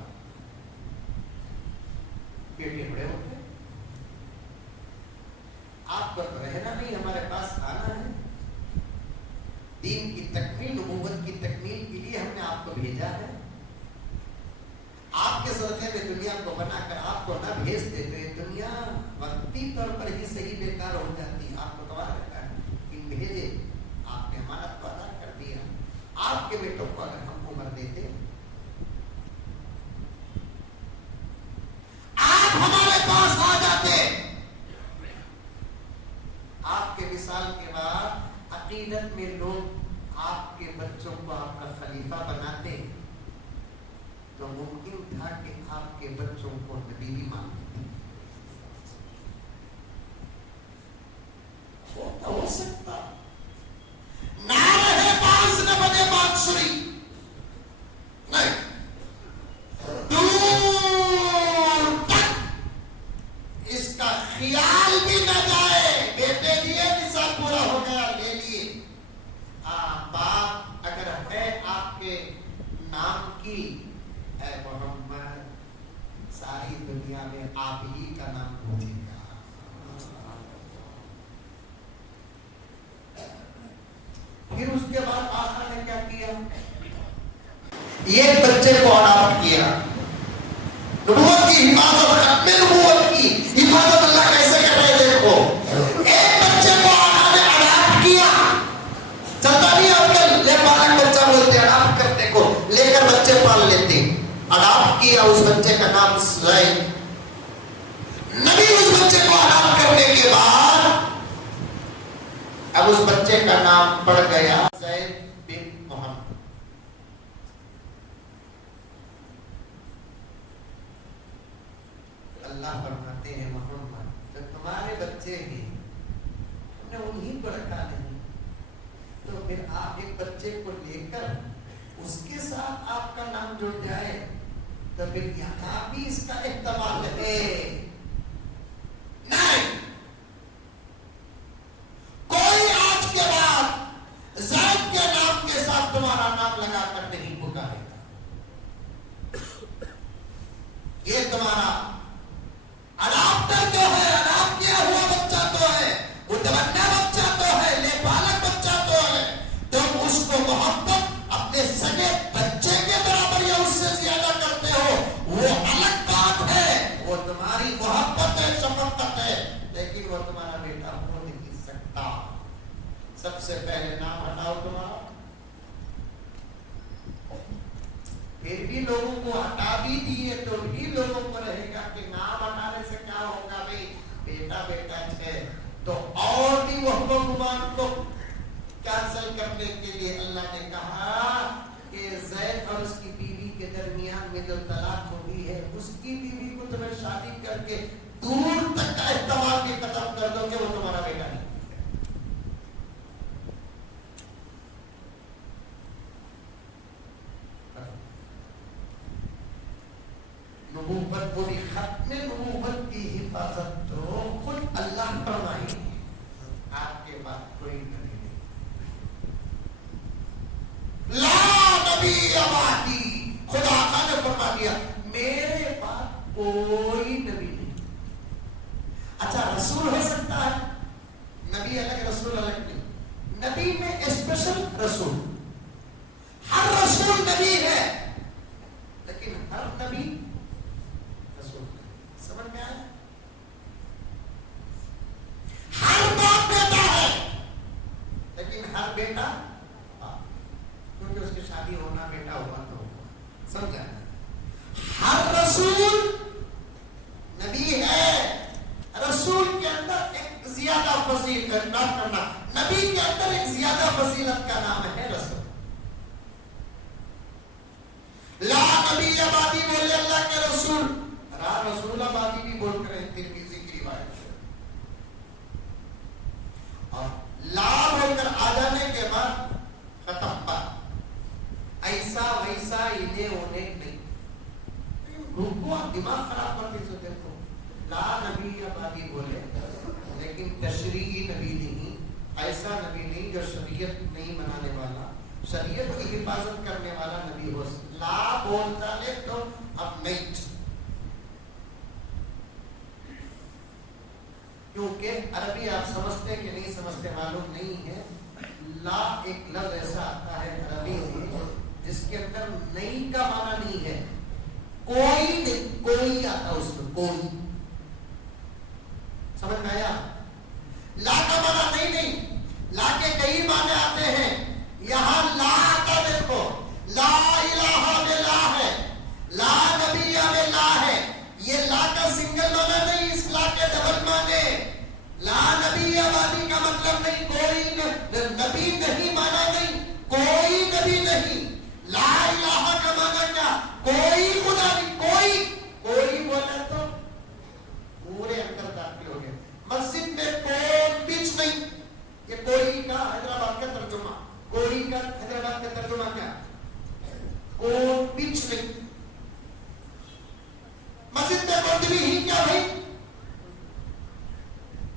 بیٹے بڑے ہوتے, آپ کو رہنا نہیں, ہمارے پاس آنا ہے. دین کی تکمیل, نبوت کی تکمیل کے لیے ہم نے آپ کو بھیجا ہے. آپ کے صدقے میں دنیا کو بنا کر آپ کو نہ بھیجتے تو دنیا وقتی طور پر ہی صحیح بیکار ہو جاتی. آپ کو گواہ رکھا ہے کہ بھیجے, آپ نے امانت کو ادا کر دیا. آپ کے بیٹوں کو اگر ہم عمر دیتے, آپ ہمارے پاس آ جاتے, آپ کے وصال کے بعد عقیدت میں لوگ آپ کے بچوں کو آپ کا خلیفہ بناتے تو ممکن تھا کہ آپ کے بچوں کو نبی بھی مانتے. ہو سکتا نہ رہے پاس نہ بنے بانسری نہیں, دور تک اس کا خیال بھی نہ جائے. بیٹے دیے, نصاب پورا ہو گیا, لے لیے. بات اگر ہے آپ کے نام کی, اے محمد ساری دنیا میں آپ ہی کا نام پوچھے گا. پھر اس کے بعد آقا نے کیا کیا؟ یہ بچے کو اڈاپٹ کیا. نبوت کی حفاظت, ختم نبوت کی حفاظت اللہ کیسے کر رہے دیکھو. ایک بچے کو آقا نے اڈاپٹ کیا, کا نام زید. نبی اس بچے کو حلال کرنے کے بعد اب اس بچے کا نام پڑ گیا زید بن محمد. اللہ فرماتے ہیں محمد جب تمہارے بچے ہیں ہم نے انہیں کو رکھا نہیں تو پھر آپ ایک بچے کو لے کر اس کے ساتھ آپ کا نام جڑ جائے تو پھر یہاں بھی اس کا احتمال ہے. نہیں، کوئی آج کے بعد زید کے نام کے ساتھ تمہارا نام لگا کر نہیں پکارے گا. یہ تمہارا اڈاپٹر جو ہے، اڈاپٹ کیا ہوا بچہ تو ہے، متبنع بچہ تو ہے، لے پالک بچہ تو ہے. تم اس کو محبت اپنے سگے بچے کے برابر یا اس سے زیادہ کرتے ہو وہ الگ بات ہے. وہ تمہاری محبت ہے، شفقت ہے، لیکن وہ تمہارا بیٹا ہو نہیں سکتا. سب سے پہلے نام ہٹاؤ تمہارا. پھر بھی لوگوں کو ہٹا بھی دیے تو بھی لوگوں کو رہے گا کہ نام ہٹانے سے کیا ہوگا بھائی، بیٹا بیٹا ہے. تو اور بھی وہ گمان کو کینسل کرنے کے لیے اللہ نے کہا کہ زید اور اس کی بیوی کے درمیان میں جو طلاق ہوئی ہے اس کی بیوی کو تمہیں شادی کر کے دور تک کا احتمال بھی ختم کر دو کہ وہ تمہارا بیٹا نہیں. نبوت پوری ختم نبوت کی حفاظت تو خود اللہ فرمائی. آپ کے بعد کوئی نبی نہیں. لا نبی بعدی، خدا نے فرما دیا میرے بعد کوئی نبی نہیں. اچھا رسول ہو سکتا ہے، نبی الگ رسول الگ نہیں. نبی میں اسپیشل رسول، ہر رسول نبی ہے لیکن ہر نبی رسول نہیں. سمجھ میں آیا؟ ہر باپ بیٹا ہے لیکن ہر بیٹا کیونکہ اس کی شادی ہونا بیٹا ہوا تو ہوگا. سمجھا؟ ہر رسول نبی ہے. رسول کے اندر ایک زیادہ فضیلت کرنا، نبی کے اندر ایک زیادہ فضیلت کا نام ہے رسول. لا نبی آبادی بولے اللہ کے رسول، رسول آبادی بھی بول کر ترمذی کی روایت ہے. اور لا بول کر آ جانے کے بعد ختم بات. ایسا ویسا انہیں ہونے نہیں. روکو آپ دماغ خراب کر کے دیکھو. لا نبی آبادی بولے لیکن تشریعی نبی نہیں، ایسا نبی نہیں جو شریعت نہیں منانے والا، شریعت کی حفاظت کرنے والا نبی ہو. لا بولتا ہے تو اب نہیں، کیونکہ عربی آپ سمجھتے کہ نہیں سمجھتے معلوم نہیں ہے. لا ایک لفظ ایسا آتا ہے عربی میں جس کے اندر نہیں کا معنی نہیں ہے. کوئی نہیں، کوئی آتا اس میں، کوئی. سمجھ میں آیا؟ لا کا معنی نہیں. لا کے کئی معنی آتے ہیں. یہاں لا آتا دیکھو، لا الہ میں لا ہے، لا نبی میں لا ہے. یہ لا کا سنگل معنی نہیں، اس لا کے ڈبل معنی. لا نبی آبادی کا مطلب نہیں کوئی نبی نہیں، مانا نہیں کوئی نبی نہیں. لا الہ کا مانا کیا؟ کوئی خدا نہیں. کوئی بولا تو پورے اندر داخل ہو گئے. مسجد میں کوئی بیچ نہیں. یہ کوئی کا حیدرآباد کا ترجمہ، کوئی کا حیدرآباد کا ترجمہ کیا؟ کوئی بیچ نہیں. مسجد میں کوئی بھی ہی کیا بھائی؟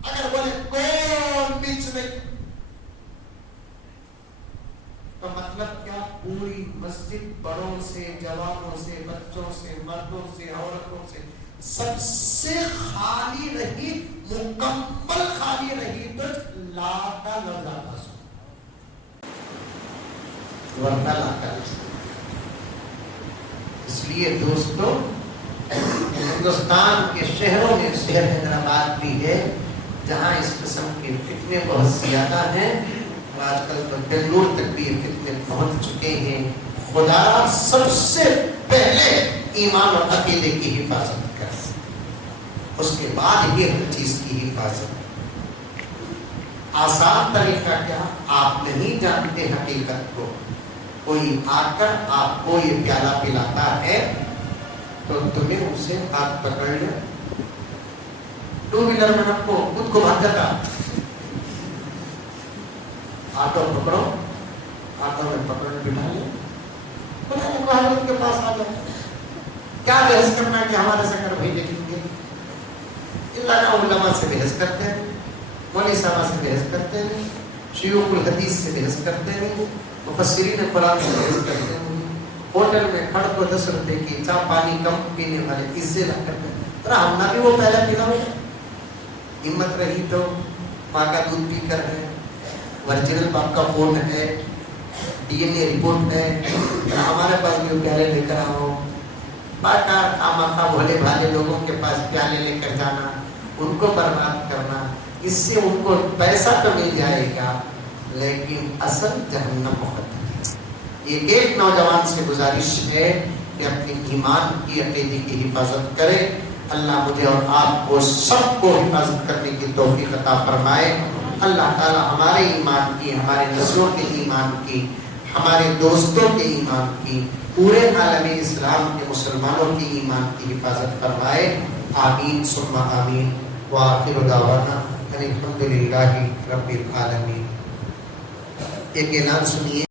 اگر بولے کون بیچ میں تو مطلب کیا؟ پوری مسجد بڑوں سے، جوانوں سے، بچوں سے، مردوں سے، عورتوں سے سب سے خالی رہی، مکمل خالی رہی تو لا کا لفظ آتا سو ورنہ لا کا لفظ. اس لیے دوستو ہندوستان کے شہروں میں شہر حیدرآباد بھی ہے جہاں اس قسم کے فتنے بہت زیادہ ہیں. اور آج کل تو بنگلور تک بھی یہ فتنے پہنچ چکے ہیں. خدا سب سے پہلے ایمان اور عقیدے کی حفاظت کریں، اس کے بعد ہی ہر چیز کی حفاظت۔ آسان طریقہ کیا؟ آپ نہیں جانتے حقیقت کو، کوئی آ کر آپ کو یہ پیالہ پلاتا ہے تو تمہیں اسے ہاتھ پکڑ لو، ٹو ویلر میں رکھو، خود کو بھاگ جاتا، آٹو پکڑو، آٹو میں پکڑ بٹھا لیں، حضرت کے پاس آ جائے، کیا بحث کرنا ہے کہ ہمارے سے کر بھیجے گے؟ اللہ کا علماء سے بحث کرتے ہیں، مولوی صاحب سے بحث کرتے ہیں، شیوخ الحدیث سے بحث کرتے ہیں، مفسرین قرآن سے بحث کرتے ہیں، ہوٹل میں کھڑ کو 10 روپے کی چاہ پانی کم پینے والے اس سے نہ کرتے ہیں، ذرا ہم نہ بھی وہ پہلا پینا ہو، ہمت رہی تو ماں کا دودھ پی کر ہے، ورجنل باپ کا فون ہے، ڈی این اے رپورٹ ہے، ہمارے پاس بھی پیالے لے کر آؤ، باکار آماخا بھولے بھالے لوگوں کے پاس پیالے لے کر جانا، ان کو برباد کرنا، اس سے ان کو پیسہ تو مل جائے گا لیکن اصل جہنم بہت ہے۔ ایک نوجوان سے گزارش ہے کہ اپنے ایمان کی عقیدے کی حفاظت کرے، اللہ مجھے اور آپ کو سب کو حفاظت کرنے کی توفیق عطا فرمائے۔ اللہ تعالی ہمارے ایمان کی، ہمارے نسلوں کے ایمان کی، ہمارے دوستوں کے ایمان کی، پورے عالم اسلام کے مسلمانوں کے ایمان کی حفاظت فرمائے، آمین ثم آمین۔ وآخر دعوانا الحمدللہ رب العالمین۔ ایک اعلان سنیے۔